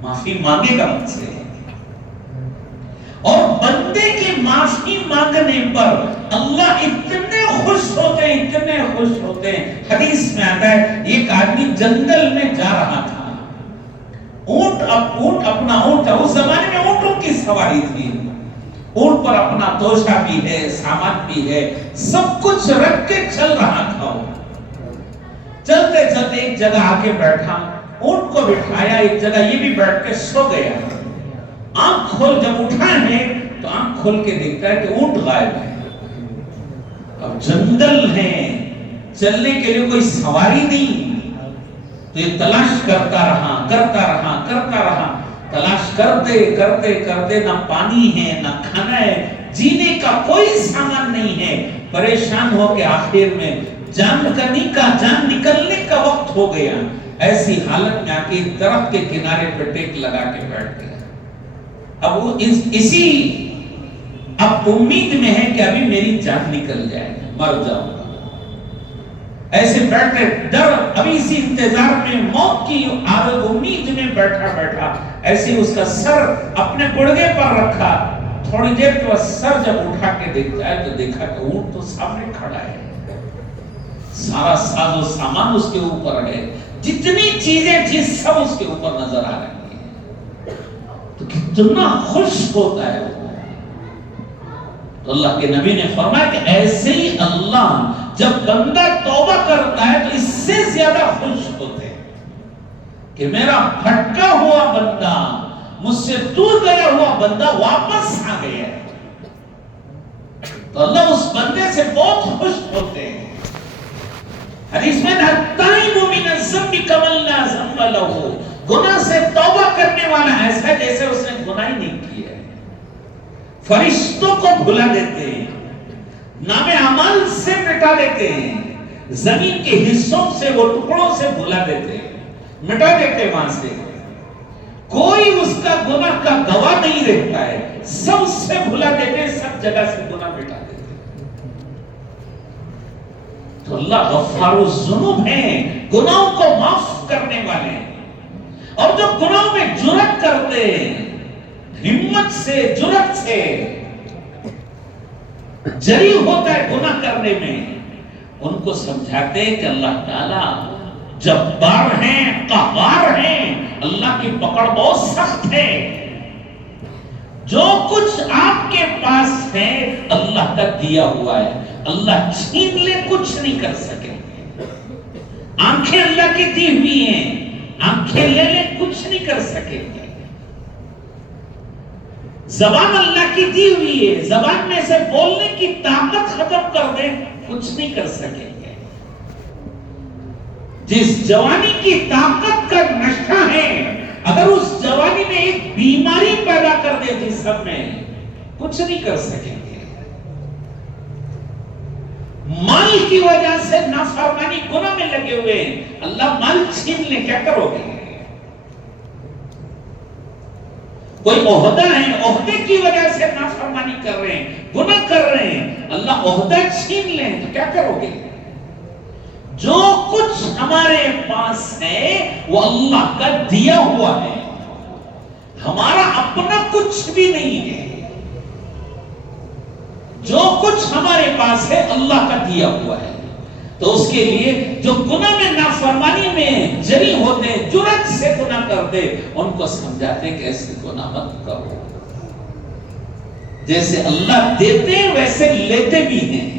معافی مانگے گا مجھ سے. اور بندے کی معافی مانگنے پر اللہ اتنے خوش ہوتے ہیں، اتنے خوش ہوتے ہیں. حدیث میں آتا ہے ایک آدمی جنگل میں جا رہا تھا، اونٹ اپنا اونٹ، اس زمانے میں اونٹوں کی سواری تھی، اونٹ پر اپنا توشہ بھی ہے، سامان بھی ہے، سب کچھ رکھ کے چل رہا تھا. چلتے چلتے ایک جگہ آ کے بیٹھا، اونٹ کو بٹھایا ایک جگہ، یہ بھی بیٹھ کے سو گیا. آنکھ کھول جب اٹھا ہے تو آنکھ کھول کے دیکھتا ہے کہ اونٹ غائب ہے. اب جنگل ہے، چلنے کے لیے کوئی سواری نہیں، تو یہ تلاش کرتا رہا، تلاش کرتے نہ پانی ہے نہ کھانا ہے، جینے کا کوئی سامان نہیں ہے. پریشان ہو کے آخر میں جان نکلنے کا وقت ہو گیا. ایسی حالت میں آ کے درخت کے کنارے پہ ٹیک لگا کے بیٹھ گیا. اب وہ اب امید میں ہے کہ ابھی میری جان نکل جائے، مر جاؤں گا. ایسے بیٹھے ابھی اسی انتظار میں موت کی امید میں بیٹھا ایسے اس کا سر اپنے گڑگے پر رکھا. تھوڑی دیر کے بعد سر جب اٹھا کے دیکھتا ہے تو دیکھا کہ اونٹ تو سامنے کھڑا ہے، سارا ساز و سامان اس کے اوپر ہے، جتنی چیزیں تھی سب اس کے اوپر نظر آ رہی ہیں. تو کتنا خوش ہوتا ہے وہ. تو اللہ کے نبی نے فرمایا کہ ایسے ہی اللہ جب بندہ توبہ کرتا ہے تو اس سے زیادہ خوش ہوتے ہیں کہ میرا بھٹکا ہوا بندہ، مجھ سے دور گیا ہوا بندہ واپس آ گیا. تو اللہ اس بندے سے بہت خوش ہوتے ہیں. حدیث میں التائب من الذنب کمن لا ذنب له، گناہ سے توبہ کرنے والا ایسا ہے جیسے اس نے گناہ ہی نہیں کیا ہے. فرشتوں کو بھلا دیتے ہیں، نام اعمال سے مٹا دیتے ہیں، زمین کے حصوں سے وہ ٹکڑوں سے بھلا دیتے ہیں، مٹا دیتے وہاں سے. کوئی اس کا گناہ کا گواہ نہیں رہتا ہے، سب سے بھلا دیتے ہیں، سب جگہ سے گناہ مٹا دیتے ہیں. تو اللہ غفار الذنوب ہیں، گناہوں کو معاف کرنے والے ہیں. اور جو گناہوں میں جرأت کرتے ہیں، ہمت سے جرأت سے جری ہوتا ہے گناہ کرنے میں، ان کو سمجھاتے ہیں کہ اللہ تعالیٰ جبار ہیں، قہار ہیں، اللہ کی پکڑ بہت سخت ہے. جو کچھ آپ کے پاس ہے اللہ کا دیا ہوا ہے، اللہ چھین لے کچھ نہیں کر سکے. آنکھیں اللہ کی دی ہوئی ہیں، آنکھیں لے لے کچھ نہیں کر سکے. زبان اللہ کی دی ہوئی ہے، زبان میں سے بولنے کی طاقت ختم کر دے کچھ نہیں کر سکیں گے. جس جوانی کی طاقت کا نشہ ہے، اگر اس جوانی میں ایک بیماری پیدا کر دے جسم میں، کچھ نہیں کر سکیں گے. مال کی وجہ سے نافرمانی گناہ میں لگے ہوئے ہیں، اللہ مال چھین لے کیا کرو گے؟ کوئی عہدہ ہے، عہدے کی وجہ سے نافرمانی کر رہے ہیں، گناہ کر رہے ہیں، اللہ عہدہ چھین لیں تو کیا کرو گے؟ جو کچھ ہمارے پاس ہے وہ اللہ کا دیا ہوا ہے، ہمارا اپنا کچھ بھی نہیں ہے. جو کچھ ہمارے پاس ہے اللہ کا دیا ہوا ہے. تو اس کے لیے جو گناہ میں نافرمانی میں جری ہوتے، جرأت سے گناہ کرتے، ان کو سمجھاتے کہ ایسے گناہ مت کرو. جیسے اللہ دیتے ویسے لیتے بھی ہیں،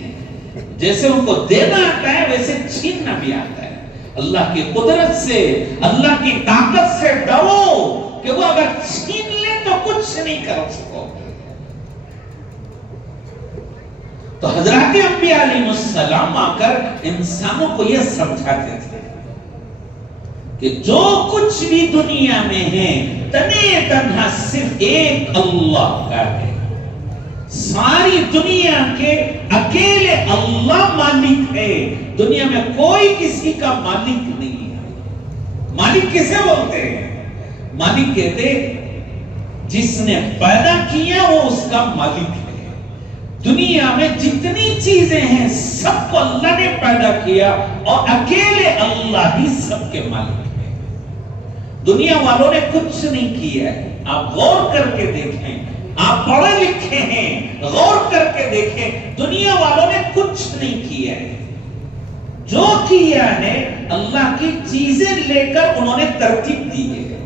جیسے ان کو دینا آتا ہے ویسے چھیننا بھی آتا ہے. اللہ کی قدرت سے، اللہ کی طاقت سے ڈرو کہ وہ اگر چھین لے تو کچھ نہیں کر سکو. تو حضرات انبیاء علیہ السلام آ کر انسانوں کو یہ سمجھاتے تھے کہ جو کچھ بھی دنیا میں ہے تنے تنہا صرف ایک اللہ کا ہے. ساری دنیا کے اکیلے اللہ مالک ہے، دنیا میں کوئی کسی کا مالک نہیں ہے۔ مالک کسے بولتے ہیں؟ مالک کہتے جس نے پیدا کیا وہ اس کا مالک ہے۔ دنیا میں جتنی چیزیں ہیں سب کو اللہ نے پیدا کیا اور اکیلے اللہ ہی سب کے مالک ہے۔ دنیا والوں نے کچھ نہیں کیا ہے۔ آپ غور کر کے دیکھیں، آپ پڑھے لکھے ہیں، غور کر کے دیکھیں، دنیا والوں نے کچھ نہیں کیا ہے۔ جو کیا ہے اللہ کی چیزیں لے کر انہوں نے ترتیب دی ہے۔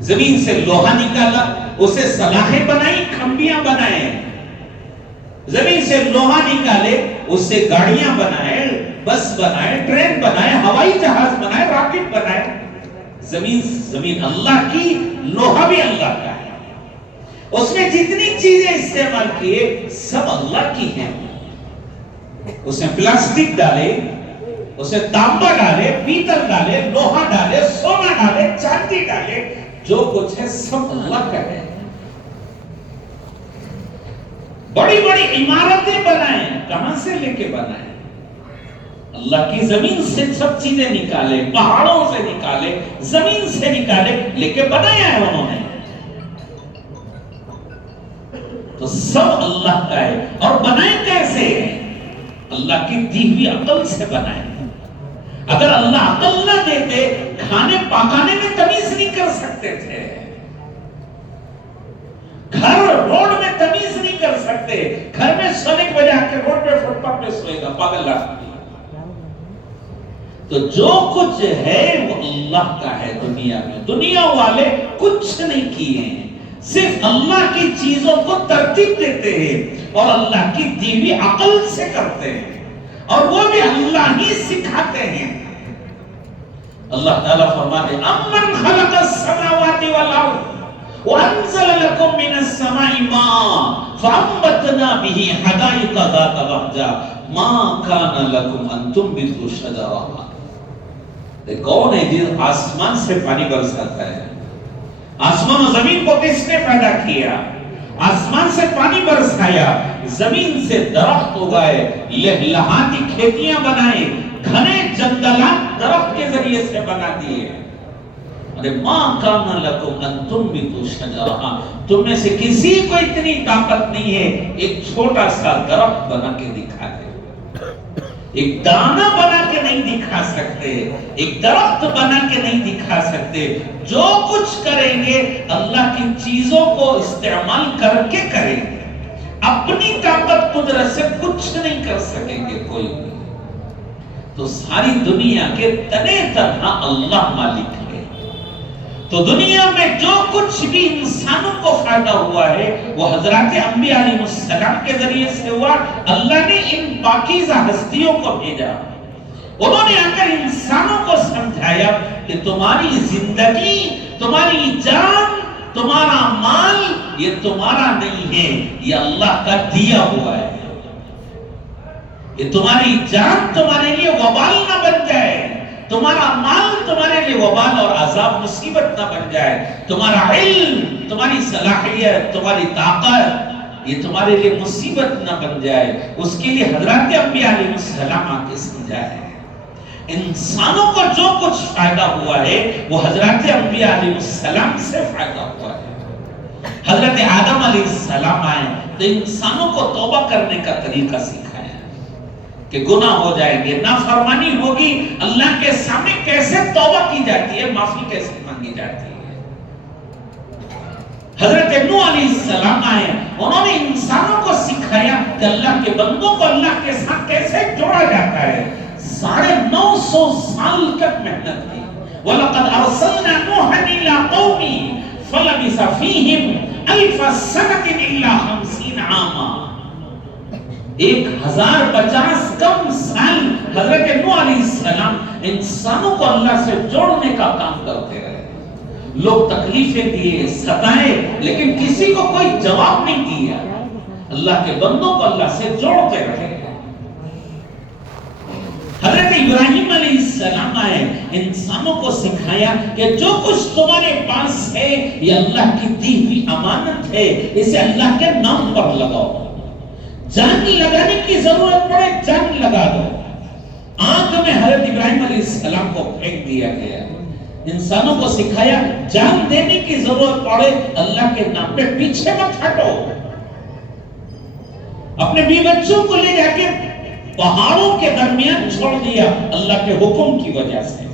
زمین سے لوہا نکالا، اسے سلاخیں بنائی، کھمبیاں بنائے، زمین سے لوہا نکالے، اس سے گاڑیاں بنائے، بس بنائے، ٹرین بنائے، ہوائی جہاز بنائے، راکٹ بنائے۔ زمین اللہ کی، لوہا بھی اللہ کا ہے۔ اس میں جتنی چیزیں استعمال کیے سب اللہ کی ہیں۔ اس میں پلاسٹک ڈالے، اسے تانبا ڈالے، پیتل ڈالے، لوہا ڈالے، سونا ڈالے، چاندی ڈالے، جو کچھ ہے سب اللہ کا ہے۔ بڑی بڑی عمارتیں بنائیں، کہاں سے لے کے بنائیں؟ اللہ کی زمین سے سب چیزیں نکالے، پہاڑوں سے نکالے، زمین سے نکالے، لے کے بنایا ہے انہوں نے۔ تو سب اللہ کا ہے۔ اور بنائے کیسے؟ اللہ کی دی ہوئی عقل سے بنائے۔ اگر اللہ عقل نہ دیتے کھانے پکانے میں تمیز نہیں کر سکتے تھے، گھر روڈ میں تمیز نہیں کر سکتے، گھر میں سونے کی وجہ کے روڈ پہ فٹ پاتھ پہ سوئے گا پاگل آدمی۔ تو جو کچھ ہے وہ اللہ کا ہے۔ دنیا میں دنیا والے کچھ نہیں کیے ہیں، صرف اللہ کی چیزوں کو ترتیب دیتے ہیں اور اللہ کی دی ہوئی عقل سے کرتے ہیں، اور وہ بھی اللہ ہی سکھاتے ہیں۔ اللہ تعالیٰ فرماتے ہیں امن خلق السماوات والارض وانزل لكم من السماء ماء فانبتنا به حدائق ذات بهجة ما كان لكم ان تنبتوا شجرها۔ کون ہے جس آسمان سے پانی برساتا ہے؟ آسمان و زمین کو کس نے پیدا کیا؟ آسمان سے پانی برسایا، زمین سے درخت اگائے، لہلہاتی کھیتیاں بنائے، گھنے جنگلات درخت کے ذریعے سے بنا دیے۔ ارے ماں کان لکم ان تنبتوا شجرہا، تم میں سے کسی کو اتنی طاقت نہیں ہے ایک چھوٹا سا درخت بنا کے دکھا دے۔ ایک دانہ بنا کے نہیں دکھا سکتے، ایک درخت بنا کے نہیں دکھا سکتے۔ جو کچھ کریں گے اللہ کی چیزوں کو استعمال کر کے کریں گے، اپنی طاقت قدرت سے کچھ نہیں کر سکیں گے کوئی بھی۔ تو ساری دنیا کے تنے تنہا اللہ مالک ہے۔ تو دنیا میں جو کچھ بھی انسانوں کو فائدہ ہوا ہے وہ حضرات انبیاء علیہ السلام کے ذریعے سے ہوا۔ اللہ نے ان پاکیزہ ہستیوں کو بھیجا، انہوں نے آ کر انسانوں کو سمجھایا کہ تمہاری زندگی، تمہاری جان، تمہارا مال یہ تمہارا نہیں ہے، یہ اللہ کا دیا ہوا ہے۔ یہ تمہاری جان تمہارے لیے وبال نہ بن جائے، تمہارا مال تمہارے لیے وبال اور عذاب مصیبت نہ بن جائے، تمہارا علم، تمہاری صلاحیت، تمہاری طاقت یہ تمہارے لیے مصیبت نہ بن جائے، اس کے لیے حضرات انبیاء علیہ السلام آ کے سمجھائے۔ انسانوں کو جو کچھ فائدہ ہوا ہے وہ حضرات انبیاء علیہ السلام سے فائدہ ہوا ہے۔ حضرت آدم علیہ السلام آئے تو انسانوں کو توبہ کرنے کا طریقہ سکھایا کہ گناہ ہو جائیں گے، نافرمانی ہوگی، اللہ کے سامنے کیسے توبہ کی جاتی ہے، معافی کیسے مانگی جاتی ہے۔ حضرت نوح علیہ السلام آئے، انہوں نے انسانوں کو سکھایا کہ اللہ کے بندوں کو اللہ کے ساتھ کیسے جوڑا جاتا ہے۔ 950 سال تک محنت کی۔ وَلَقَدْ أَرْسَلْنَا نُوحًا إِلَىٰ قَوْمِهِ فَلَبِثَ فِيهِمْ أَلْفَ سَنَةٍ إِلَّا 50 عَامًا۔ 1050 کم سال حضرت نوح علیہ السلام انسانوں کو اللہ سے جوڑنے کا کام کرتے رہے۔ لوگ تکلیفیں دیے، ستائے، لیکن کسی کو کوئی جواب نہیں دیا۔ اللہ کے بندوں کو اللہ سے جوڑتے رہے۔ حضرت ابراہیم علیہ السلام السلام آئے، انسانوں کو سکھایا کہ جو کچھ تمہارے پاس ہے یہ اللہ کی دی ہوئی امانت ہے، اسے اللہ کے نام پر لگاؤ، جان لگانے کی ضرورت پڑے جان لگا دو۔ آنکھ میں حضرت ابراہیم علیہ السلام کو پھینک دیا گیا، انسانوں کو سکھایا جان دینے کی ضرورت پڑے اللہ کے نام پہ پیچھے مت ہٹو۔ اپنے بیوی بچوں کو لے جا کے پہاڑوں کے درمیان چھوڑ دیا اللہ کے حکم کی وجہ سے،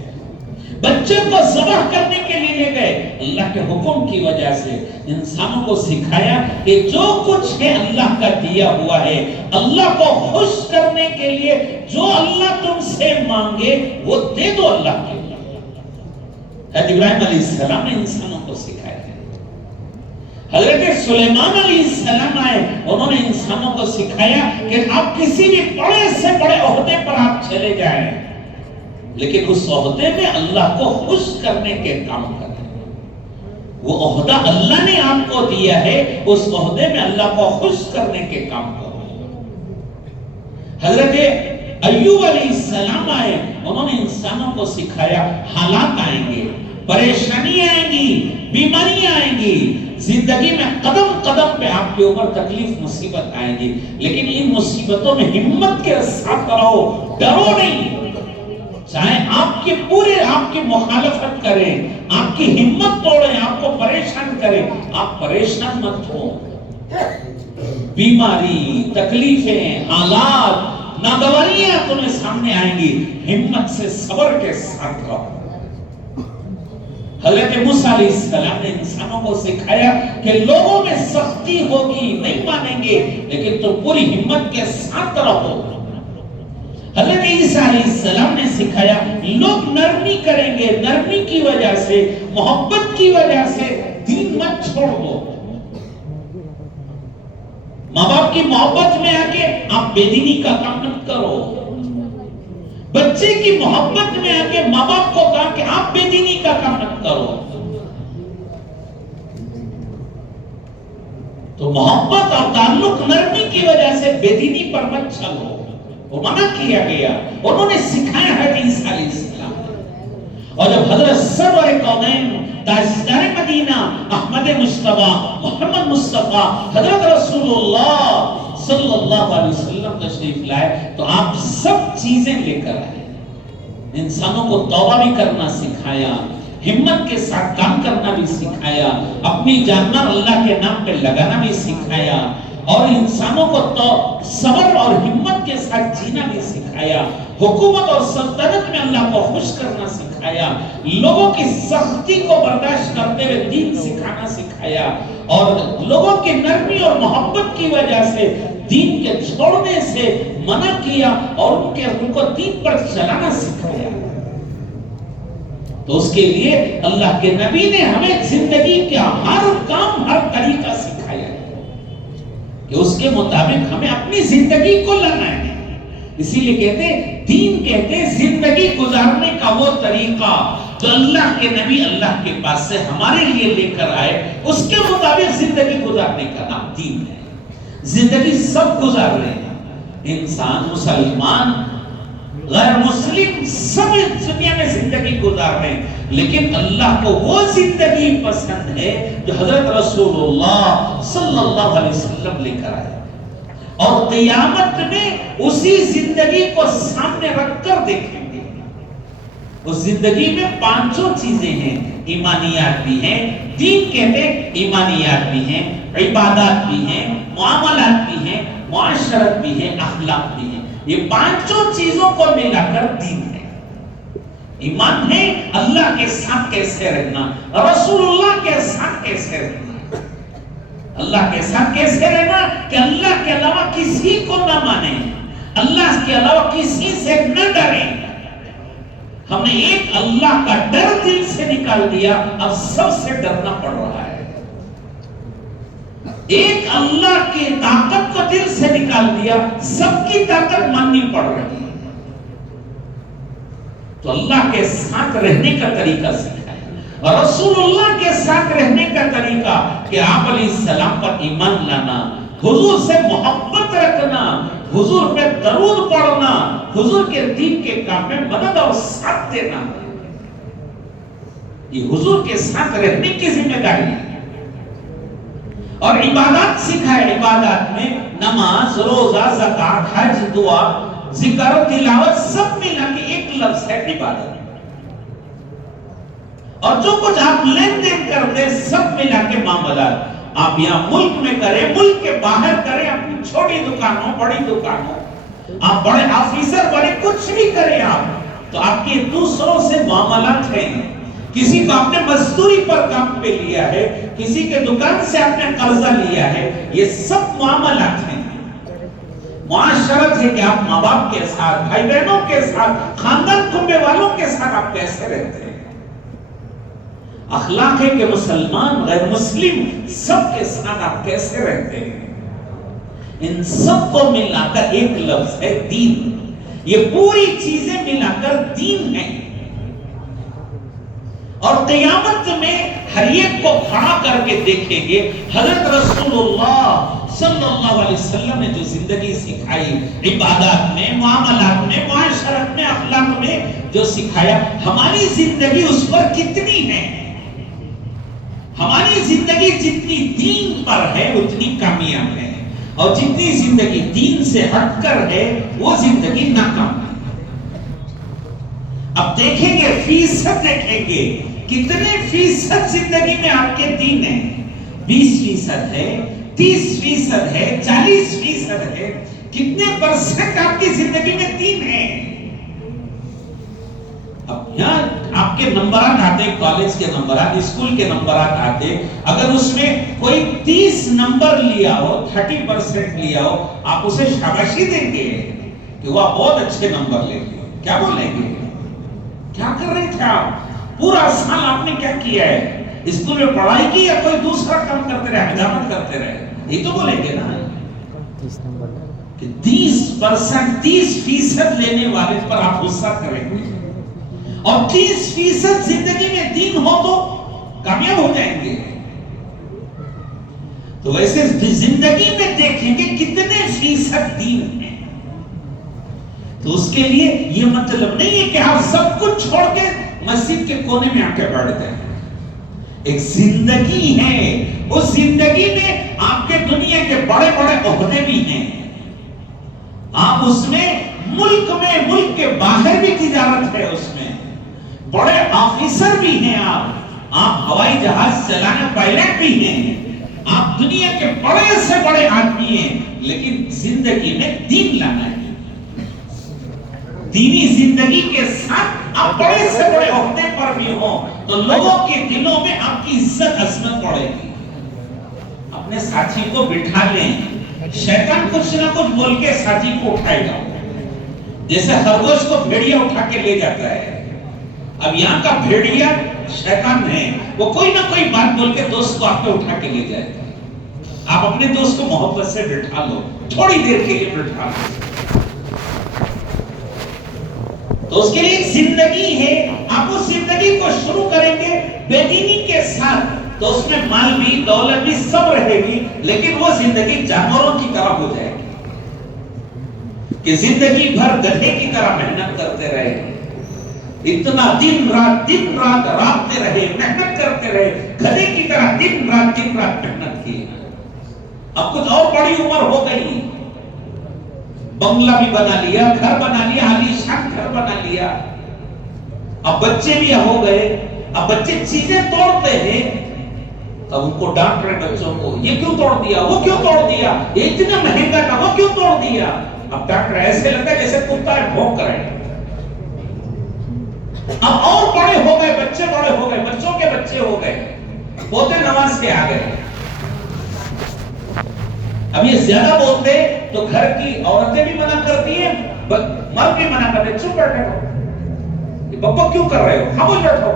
بچے کو ذبح کرنے کے لیے لے گئے اللہ کے حکم کی وجہ سے۔ انسانوں کو سکھایا کہ جو کچھ ہے اللہ کا دیا ہوا ہے، اللہ کو خوش کرنے کے لیے جو اللہ تم سے مانگے وہ دے دو اللہ کے لیے۔ حضرت ابراہیم علیہ السلام نے انسانوں کو سکھایا۔ حضرت سلیمان علیہ السلام آئے، انہوں نے انسانوں کو سکھایا کہ آپ کسی بھی بڑے سے بڑے عہدے پر آپ چلے جائیں، لیکن اس عہدے میں اللہ کو خوش کرنے کے کام کریں۔ وہ عہدہ اللہ نے آپ کو دیا ہے، اس عہدے میں اللہ کو خوش کرنے کے کام کرو۔ حضرت ایوب علیہ السلام آئے، انہوں نے انسانوں کو سکھایا حالات آئیں گے، پریشانی آئیں گی، بیماریاں آئیں گی، زندگی میں قدم قدم پہ آپ کے اوپر تکلیف مصیبت آئیں گی، لیکن ان مصیبتوں میں ہمت کے ساتھ رہو، ڈرو نہیں۔ چاہے آپ کی مخالفت کریں، آپ کی ہمت توڑیں، آپ کو پریشان کریں، آپ پریشان مت ہو۔ بیماری، تکلیفیں، حالات، ناگواریاں تمہیں سامنے آئیں گی، ہمت سے صبر کے ساتھ رہو۔ حضرت موسیٰ علیہ السلام نے انسانوں کو سکھایا کہ لوگوں میں سختی ہوگی، نہیں مانیں گے، لیکن تم پوری ہمت کے ساتھ رہو۔ حضرت عیسیٰ علیہ السلام نے سکھایا لوگ نرمی کریں گے، نرمی کی وجہ سے، محبت کی وجہ سے دین مت چھوڑ دو۔ ماں باپ کی محبت میں آ کے آپ بے دینی کا کام مت کرو، بچے کی محبت میں آ کے ماں باپ کو کہا کہ آپ بے دینی کا کام مت کرو۔ تو محبت اور تعلق نرمی کی وجہ سے بے دینی پر مت چلو، وہ منع کیا گیا۔ انہوں نے سکھایا ہے عیسیٰ علیہ السلام۔ اور جب حضرت سرور کونین تاجدار مدینہ احمد مصطفیٰ محمد مصطفیٰ حضرت رسول اللہ صلی اللہ علیہ وسلم تشریف لائے تو آپ سب چیزیں لے کر آئے، انسانوں کو توبہ بھی کرنا سکھایا، ہمت کے ساتھ کام کرنا بھی سکھایا، اپنی جان مال اللہ کے نام پہ لگانا بھی سکھایا، اور انسانوں کو تو صبر اور ہمت کے ساتھ جینا بھی سکھایا، حکومت اور سلطنت میں اللہ کو خوش کرنا سکھایا، لوگوں کی سختی کو برداشت کرتے ہوئے دین سکھانا سکھایا، اور لوگوں کی نرمی اور محبت کی وجہ سے دین کے چھوڑنے سے منع کیا اور ان کو دین پر چلانا سکھایا۔ تو اس کے لیے اللہ کے نبی نے ہمیں زندگی کا ہر کام، ہر طریقہ سکھایا کہ اس کے مطابق ہمیں اپنی زندگی کو لانا ہے۔ اسی لیے کہتے ہیں دین کہتے ہیں زندگی گزارنے کا وہ طریقہ جو اللہ کے نبی اللہ کے پاس سے ہمارے لیے لے کر آئے، اس کے مطابق زندگی گزارنے کا نام دین ہے۔ زندگی سب گزار رہے ہیں، انسان، مسلمان، غیر مسلم، سب دنیا میں زندگی گزار رہے ہیں، لیکن اللہ کو وہ زندگی پسند ہے جو حضرت رسول اللہ صلی اللہ علیہ وسلم لے کر آئے، اور قیامت میں اسی زندگی کو سامنے رکھ کر دیکھیں گے۔ اس زندگی میں پانچوں چیزیں ہیں، ایمانیات بھی ہیں، دین کہتے ہیں ایمانیات بھی ہیں، عبادات بھی ہیں، معاملات بھی ہیں، معاشرت بھی ہے، اخلاق بھی ہے۔ یہ پانچوں چیزوں کو ملا کر دین ہے۔ ایمان ہے اللہ کے ساتھ کیسے رہنا، رسول اللہ کے ساتھ کیسے رہنا، اللہ کے ساتھ کیسے رہنا کہ اللہ کے علاوہ کسی کو نہ مانے، اللہ کے علاوہ کسی سے نہ ڈرے۔ ہم نے ایک اللہ کا ڈر دل سے نکال دیا، اب سب سے ڈرنا پڑ رہا ہے۔ ایک اللہ کی طاقت کو دل سے نکال دیا، سب کی طاقت ماننی پڑ رہی ہے۔ تو اللہ کے ساتھ رہنے کا طریقہ سکھایا، اور رسول اللہ کے ساتھ رہنے کا طریقہ کہ آپ علیہ السلام پر ایمان لانا، حضور سے محبت رکھنا، حضور پہ درود پڑھنا، حضور کے دین کے کام میں مدد اور ساتھ دینا، یہ حضور کے ساتھ رہنے کی ذمہ داری ہے۔ اور عبادات سکھائے، عبادات میں نماز، روزہ، زکات، حج، دعا، ذکر و تلاوت سب ملا کے ایک لفظ ہے عبادت۔ اور جو کچھ آپ لین دین کرتے ہیں سب ملا کے معاملات، آپ یہاں ملک میں کریں، ملک کے باہر کریں، اپنی چھوٹی دکانوں، بڑی دکانوں، آپ بڑے آفیسر بڑے، کچھ بھی کریں آپ، تو آپ کے دوسروں سے معاملات ہیں۔ کسی کو آپ نے مزدوری پر کام پہ لیا ہے، کسی کے دکان سے آپ نے قرضہ لیا ہے، یہ سب معاملات ہیں۔ معاشرت ہے کہ آپ ماں باپ کے ساتھ، بھائی بہنوں کے ساتھ، خاندان کنبے والوں کے ساتھ آپ کیسے رہتے ہیں۔ اخلاق ہے کہ مسلمان غیر مسلم سب کے ساتھ آپ کیسے رہتے ہیں۔ ان سب کو ملا کر ایک لفظ ہے دین۔ یہ پوری چیزیں ملا کر دین ہے۔ اور قیامت میں ہر ایک کو کھڑا کر کے دیکھیں گے، حضرت رسول اللہ صلی اللہ علیہ وسلم نے جو زندگی سکھائی، عبادات میں، معاملات میں، معاشرت میں، اخلاق میں جو سکھایا، ہماری زندگی اس پر کتنی ہے؟ ہماری زندگی جتنی دین پر ہے اتنی کامیاب ہے، اور جتنی زندگی دین سے ہٹ کر ہے وہ زندگی ناکام ہے۔ اب دیکھیں گے فیصد، دیکھیں گے کتنے فیصد زندگی میں آپ کے دین ہے۔ 20% ہے، 30% ہے، 40% ہے، کتنے پرسنٹ آپ کی زندگی میں دین ہے؟ اب یہاں آپ کے نمبرات آتے، کالج کے نمبرات، اسکول کے نمبرات آتے، اگر اس میں کوئی 30 نمبر لیا ہو، 30% لیا ہو، آپ اسے شاباشی دیں گے کہ وہ بہت اچھے نمبر لے گئے، کیا بولیں گے؟ کیا کر رہے تھے آپ؟ پورا سال آپ نے کیا کیا ہے؟ اسکول میں پڑھائی کی یا کوئی دوسرا کام کرتے رہے، حجامت کرتے رہے؟ یہ تو بولیں گے نا کہ 30%، 30% لینے والے پر آپ غصہ کریں گے، اور 30% زندگی میں دین ہو تو کامیاب ہو جائیں گے۔ تو ویسے زندگی میں دیکھیں گے کتنے فیصد دین ہے۔ تو اس کے لیے یہ مطلب نہیں ہے کہ آپ سب کچھ چھوڑ کے مسجد کے کونے میں آ کے بیٹھ جائیں۔ ایک زندگی ہے، اس زندگی میں آپ کے دنیا کے بڑے بڑے عہدے بھی ہیں، آپ اس میں ملک کے باہر بھی تجارت ہے، اس میں بڑے آفیسر بھی ہیں، آپ ہوائی جہاز چلانے پائلٹ بھی ہیں، آپ دنیا کے بڑے سے بڑے آدمی ہیں، لیکن زندگی میں دین لانا ہے۔ دینی زندگی کے ساتھ آپ بڑے سے بڑے عہدے پر بھی ہوں تو لوگوں کے دلوں میں آپ کی عزت عظمت پڑے گی۔ اپنے ساتھی کو بٹھا لیں، شیطان کچھ نہ کچھ بول کے ساتھی کو اٹھائے گا، جیسے خرگوش کو بھیڑیا اٹھا کے لے جاتا ہے۔ اب یہاں کا بھیڑیا شیطان ہے، وہ کوئی نہ کوئی بات بول کے دوست کو آپ پہ اٹھا کے لے جائے گا۔ آپ اپنے دوست کو محبت سے بٹھا لو، تھوڑی دیر کے لیے بٹھا لو، تو اس کے لیے ایک زندگی ہے۔ آپ اس زندگی کو شروع کریں گے بے دینی کے ساتھ تو اس میں مال بھی، دولت بھی سب رہے گی، لیکن وہ زندگی جانوروں کی طرح ہو جائے گی کہ زندگی بھر گدھے کی طرح محنت کرتے رہے، اتنا دن رات راتتے رہے، محنت کرتے رہے، گدھے کی طرح دن رات محنت کی۔ اب کچھ اور بڑی عمر ہو گئی، بنگلہ بھی بنا لیا، گھر بنا لیا، عالیشان گھر بنا لیا، اب بچے بھی ہو گئے، اب بچے چیزیں توڑتے ہیں، اب ان کو ڈانٹ رہے بچوں کو، یہ کیوں توڑ دیا، وہ کیوں توڑ دیا، یہ اتنا مہنگا تھا، وہ کیوں توڑ دیا۔ اب ڈانٹ رہے، ایسے لگتا ہے جیسے کتا ہے بھونک رہے۔ اب اور بڑے ہو گئے، بچے بڑے ہو گئے، بچوں کے بچے ہو گئے، پوتے نماز کے آ گئے۔ اب یہ زیادہ بولتے تو گھر کی عورتیں بھی منع کرتی ہیں، مرد بھی منع کرتے، چپ بیٹھے ہو، یہ بابا کیوں کر رہے ہو، خاموش بیٹھو۔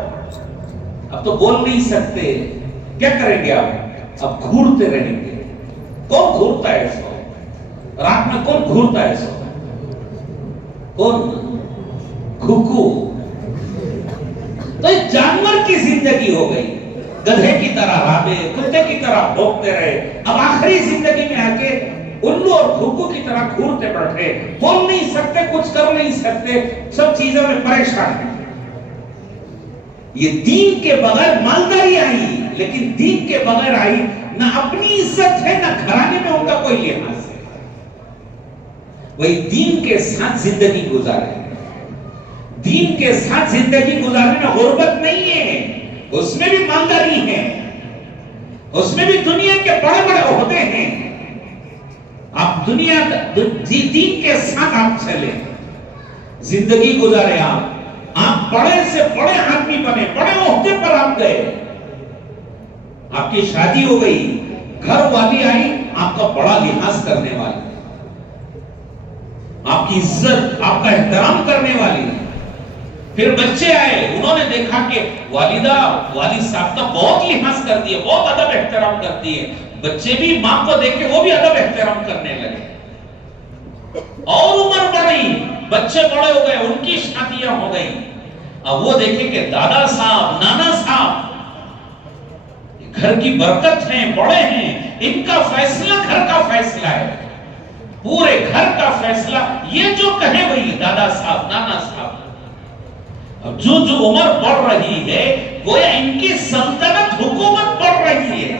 اب تو بول نہیں سکتے، کیا کریں گے آپ؟ اب گھورتے رہیں گے۔ کون گھورتا ہے سو؟ رات میں کون گھورتا ہے سو؟ کون؟ گھوکو۔ تو ایک جانور کی زندگی ہو گئی، گدھے کی طرح رابے کتے کی طرح بھوکتے رہے. اب آخری زندگی میں آ کے الو اور بھوکو کی طرح گھورتے بیٹھے, بول نہیں سکتے, کچھ کر نہیں سکتے, سب چیزوں میں پریشان ہیں. یہ دین کے بغیر مالداری آئی, لیکن دین کے بغیر آئی نہ اپنی عزت ہے نہ گھرانے میں ان کا کوئی لحاظ ہے. وہی دین کے ساتھ زندگی گزارے, دین کے ساتھ زندگی گزارنے میں غربت نہیں ہے, اس میں بھی مالداری ہے, اس میں بھی دنیا کے بڑے بڑے عہدے ہیں. آپ دنیا دین کے ساتھ آپ چلے, زندگی گزارے, آپ بڑے سے بڑے آدمی بنے, بڑے عہدے پر آپ گئے, آپ کی شادی ہو گئی, گھر والی آئی آپ کا بڑا لحاظ کرنے والی, آپ کی عزت آپ کا احترام کرنے والی. پھر بچے آئے, انہوں نے دیکھا کہ والدہ والد صاحب کا بہت لحاظ کرتی ہے, بہت ادب احترام کرتی ہے. بچے بھی ماں کو دیکھ کے وہ بھی ادب احترام کرنے لگے. اور عمر بڑھی, بچے بڑے ہو گئے, ان کی شادیاں ہو گئی. اب وہ دیکھیں کہ دادا صاحب نانا صاحب گھر کی برکت ہیں, بڑے ہیں, ان کا فیصلہ گھر کا فیصلہ ہے, پورے گھر کا فیصلہ یہ جو کہے وہی دادا صاحب نانا صاحب. اب جو عمر بڑھ رہی ہے گویا ان کی سلطنت حکومت بڑھ رہی ہے.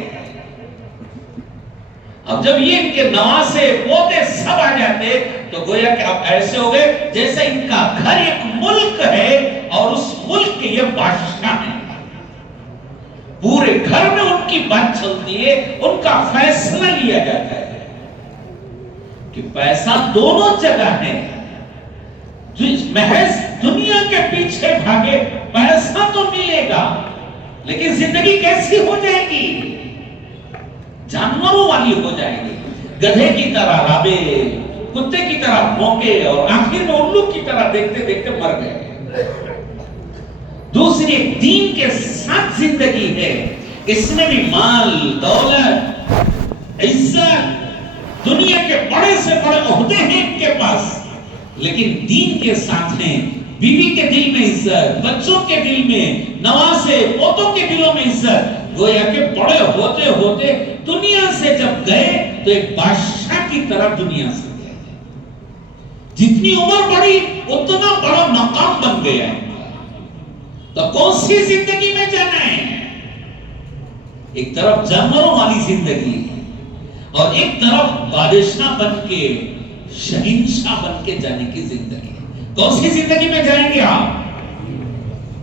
اب جب یہ ان کے نواسے پوتے سب آ جاتے تو گویا کہ اب ایسے ہو گئے جیسے ان کا گھر ایک ملک ہے اور اس ملک کے یہ بادشاہ ہیں. پورے گھر میں ان کی بات چلتی ہے, ان کا فیصلہ لیا جاتا ہے کہ پیسہ دونوں جگہ ہے. محض دنیا کے پیچھے بھاگے پیسہ تو ملے گا, لیکن زندگی کیسی ہو جائے گی؟ جانوروں والی ہو جائے گی, گدھے کی طرح رابے, کتے کی طرح بھونکے, اور آخر میں الو کی طرح دیکھتے دیکھتے مر گئے. دوسری دین کے ساتھ زندگی ہے, اس میں بھی مال دولت عزت دنیا کے بڑے سے بڑے عہدے ہیں ان کے پاس, لیکن دین کے ساتھ ہیں. بیوی کے دل میں عزت, بچوں کے دل میں, نواسے پوتوں کے دلوں میں عزت. گویا کہ بڑے ہوتے ہوتے دنیا سے جب گئے تو ایک بادشاہ کی طرح دنیا سے گئے. جتنی عمر بڑی اتنا بڑا مقام بن گیا ہے. تو کون سی زندگی میں جانا ہے؟ ایک طرف جانوروں والی زندگی اور ایک طرف بادشاہ بن کے شہنشاہ بن کے جانے کی زندگی. کون سی زندگی میں جائیں گے آپ؟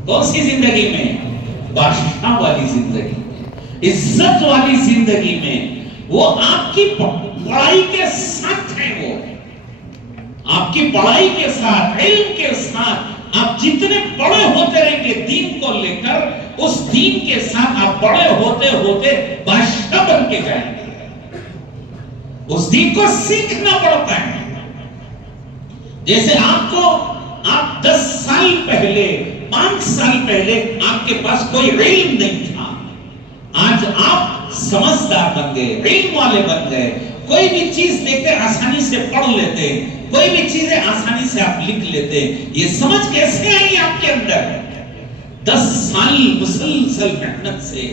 کون سی زندگی میں؟ بادشاہ والی زندگی میں, عزت والی زندگی میں. وہ آپ کی پڑھائی کے ساتھ ہیں, وہ آپ کی پڑھائی کے ساتھ, علم کے ساتھ آپ جتنے بڑے ہوتے رہیں گے دین کو لے کر, اس دین کے ساتھ آپ بڑے ہوتے ہوتے بادشاہ بن کے جائیں گے. اس دین کو سیکھنا پڑتا ہے. جیسے آپ 10 سال پہلے 5 سال پہلے آپ کے پاس کوئی علم نہیں تھا, آج آپ سمجھدار بن گئے, علم والے بن گئے. کوئی بھی چیز دیکھتے آسانی سے پڑھ لیتے, کوئی بھی چیزیں آسانی سے آپ لکھ لیتے. یہ سمجھ کیسے آئی آپ کے اندر؟ 10 سال مسلسل محنت سے,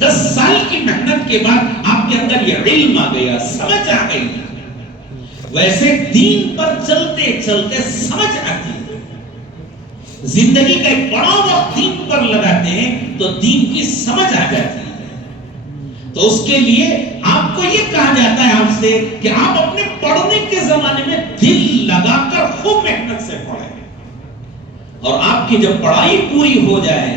10 سال کی محنت کے بعد آپ کے اندر یہ علم آ گیا, سمجھ آ گئی. ویسے دین پر چلتے چلتے سمجھ آتی ہے. زندگی کا ایک بڑا وقت دین پر لگاتے ہیں تو دین کی سمجھ آ جاتی ہے. تو اس کے لیے آپ کو یہ کہا جاتا ہے آپ سے کہ آپ اپنے پڑھنے کے زمانے میں دل لگا کر خوب محنت سے پڑھیں, اور آپ کی جب پڑھائی پوری ہو جائے,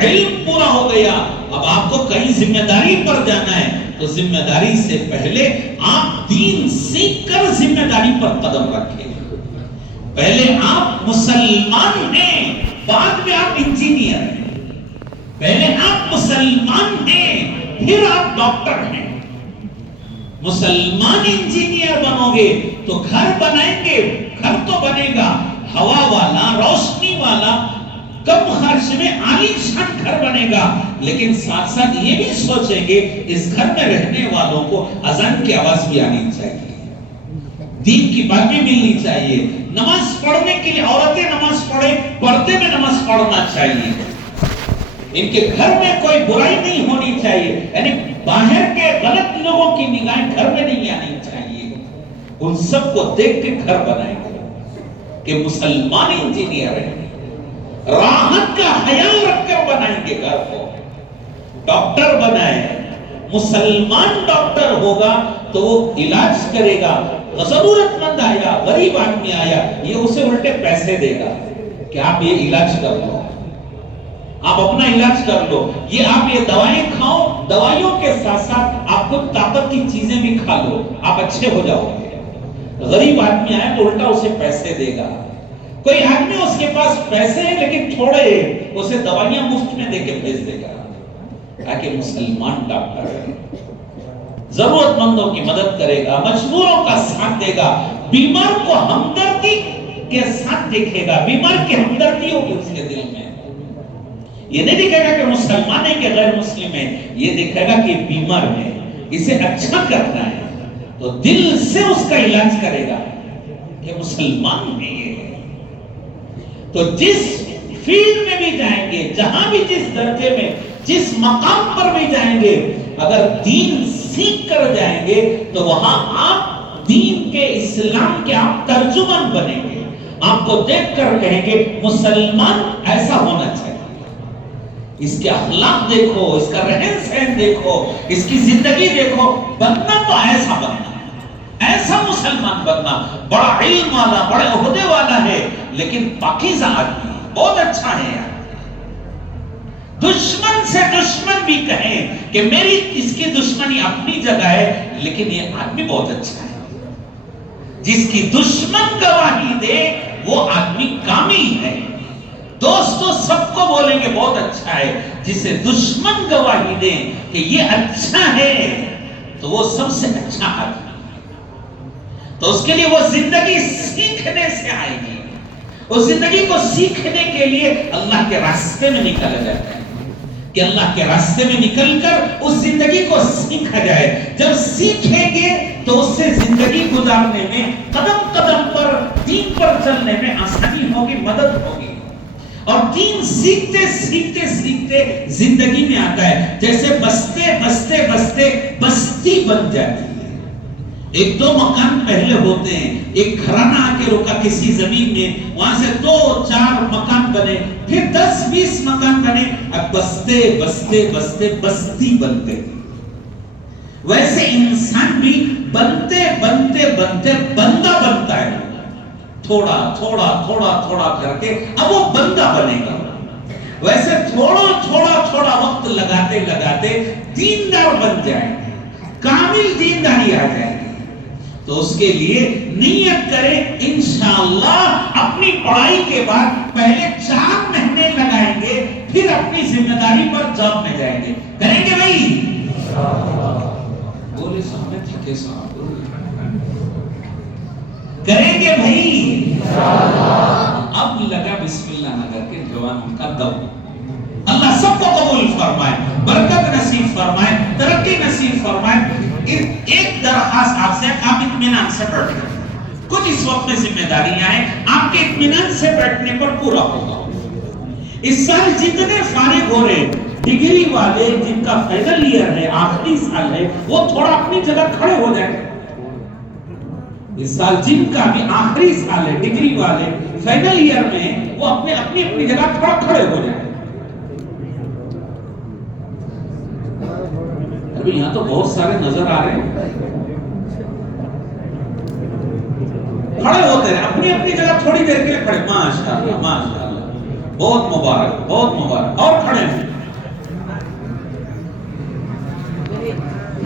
علم پورا ہو گیا, اب آپ کو کہیں ذمہ داری پر جانا ہے تو ذمہ داری سے پہلے آپ دین سیکھ کر ذمہ داری پر قدم رکھیں. پہلے آپ مسلمان ہیں, بعد میں آپ انجینئر ہیں. پہلے آپ مسلمان ہیں, پھر آپ ڈاکٹر ہیں. مسلمان انجینئر بنو گے تو گھر بنائیں گے, گھر تو بنے گا ہوا والا, روشنی والا, کم خرچ میں عالیشان گھر بنے گا, لیکن ساتھ ساتھ یہ بھی سوچیں گے اس گھر میں رہنے والوں کو اذان کی آواز بھی آنی چاہیے, دین کی بات بھی ملنی چاہیے, نماز پڑھنے کے لیے عورتیں نماز پڑھیں, پردے میں نماز پڑھنا چاہیے. ان کے گھر میں کوئی برائی نہیں ہونی چاہیے، یعنی باہر کے غلط لوگوں کی نگاہیں گھر میں نہیں آنی چاہیے. ان سب کو دیکھ کے گھر بنائیں گے کہ مسلمان انجینئر ہے، راحت کا خیال رکھ کر بنائیں گے گھر کو. ڈاکٹر بنائیں، مسلمان ڈاکٹر ہوگا تو وہ علاج کرے گا. ضرورت مند آیا، غریب آدمی آیا، یہ اسے الٹے پیسے دے گا کہ آپ یہ علاج کر لو، آپ اپنا علاج کر لو، یہ آپ یہ دوائیں کھاؤ، دوائیوں کے ساتھ ساتھ آپ کو طاقت کی چیزیں بھی کھا لو، آپ اچھے ہو جاؤ گے. غریب آدمی آیا تو الٹا اسے پیسے دے گا. کوئی آدمی اس کے پاس پیسے ہیں لیکن تھوڑے، اسے دوائیاں مفت میں دے کے بھیج دے گا. تاکہ مسلمان ڈاکٹر ہے، ضرورت مندوں کی مدد کرے گا، مجبوروں کا ساتھ دے گا، بیمار کو ہمدردی کے ساتھ دیکھے گا، بیمار کی ہمدردی ہوگی اس کے دل میں. یہ نہیں دیکھے گا کہ مسلمان ہے کہ غیر مسلم ہے، یہ دیکھے گا کہ بیمار ہے، اسے اچھا کرنا ہے تو دل سے اس کا علاج کرے گا کہ مسلمان ہے یہ. تو جس فیلڈ میں بھی جائیں گے، جہاں بھی جس درجے میں جس مقام پر بھی جائیں گے، اگر دین سیکھ کر جائیں گے تو وہاں آپ دین کے، اسلام کے آپ ترجمان بنیں گے. آپ کو دیکھ کر کہیں گے مسلمان ایسا ہونا چاہیے، اس کے اخلاق دیکھو، اس کا رہن سہن دیکھو، اس کی زندگی دیکھو. بننا تو ایسا بننا، ایسا مسلمان بننا، بڑا علم والا، بڑے عہدے والا ہے لیکن پاکیزہ آدمی، بہت اچھا ہے. دشمن سے دشمن بھی کہیں کہ میری اس کی دشمنی اپنی جگہ ہے لیکن یہ آدمی بہت اچھا ہے. جس کی دشمن گواہی دے وہ آدمی کامل ہے. دوستو سب کو بولیں گے بہت اچھا ہے، جسے دشمن گواہی دے کہ یہ اچھا ہے تو وہ سب سے اچھا آدمی. تو اس کے لیے وہ زندگی سیکھنے سے آئے گی. اس زندگی کو سیکھنے کے لیے اللہ کے راستے میں نکلا جاتا ہے کہ اللہ کے راستے میں نکل کر اس زندگی کو سیکھا جائے. جب سیکھیں گے تو اس سے زندگی گزارنے میں، قدم قدم پر دین پر چلنے میں آسانی ہوگی، مدد ہوگی. اور دین سیکھتے سیکھتے سیکھتے زندگی میں آتا ہے. جیسے بستے بستے بستے بستی بن جاتی ہے. ایک دو مکان پہلے ہوتے ہیں، ایک گھرانہ آ کے رکا کسی زمین میں، وہاں سے 2-4 مکان بنے، پھر 10-20 مکان بنے، اب بستے بستے بستے بستی بن گئی. ویسے انسان بھی بنتے بنتے بنتے بندہ بنتا ہے، تھوڑا تھوڑا تھوڑا تھوڑا کر کے اب وہ بندہ بنے گا. ویسے تھوڑا تھوڑا تھوڑا وقت لگاتے لگاتے دیندار بن جائیں گے، کامل دینداری آ جائے گی. تو اس کے لیے نیت کریں انشاءاللہ اپنی پڑھائی کے بعد پہلے 4 مہینے لگائیں گے، پھر اپنی ذمہ داری پر جاب میں جائیں گے. کریں گے بھائی؟ بولے سامنے تھکے صاحب، کریں گے بھائی؟ اب لگا بسم اللہ نہ کر کے جوانوں کا دم. اللہ سب کو قبول فرمائے، برکت نصیب فرمائے، ترقی نصیب فرمائے. ایک درخواست آپ سے، آپ اطمینان سے بیٹھیں. کچھ اس وقت میں ذمہ داریاں ہیں، آپ کے اطمینان سے بیٹھنے پر پورا ہوگا. اس سال جتنے فارغ ہو رہے ڈگری والے، جن کا فائنل ایئر ہے، آخری سال ہے، وہ تھوڑا اپنی جگہ کھڑے ہو جائیں. اس سال جن کا بھی آخری سال ہے، ڈگری والے فائنل ایئر میں، وہ اپنی جگہ تھوڑا کھڑے ہو جائیں. ابھی یہاں تو بہت سارے نظر آ رہے ہیں، کھڑے ہوتے ہیں اپنی جگہ تھوڑی دیر کے لیے کھڑے. ماشاءاللہ ماشاءاللہ، بہت مبارک بہت مبارک. اور کھڑے ہیں.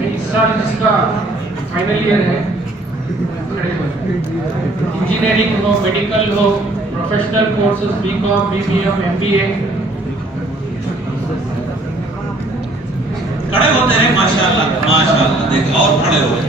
اس سال جس کا فائنل ایئر ہے، انجینئرنگ ہو، میڈیکل ہو، professional courses, B com, B B M, M B A, کھڑے ہوتے ہیں. ماشاءاللہ ماشاءاللہ. دیکھ اور کھڑے ہوئے.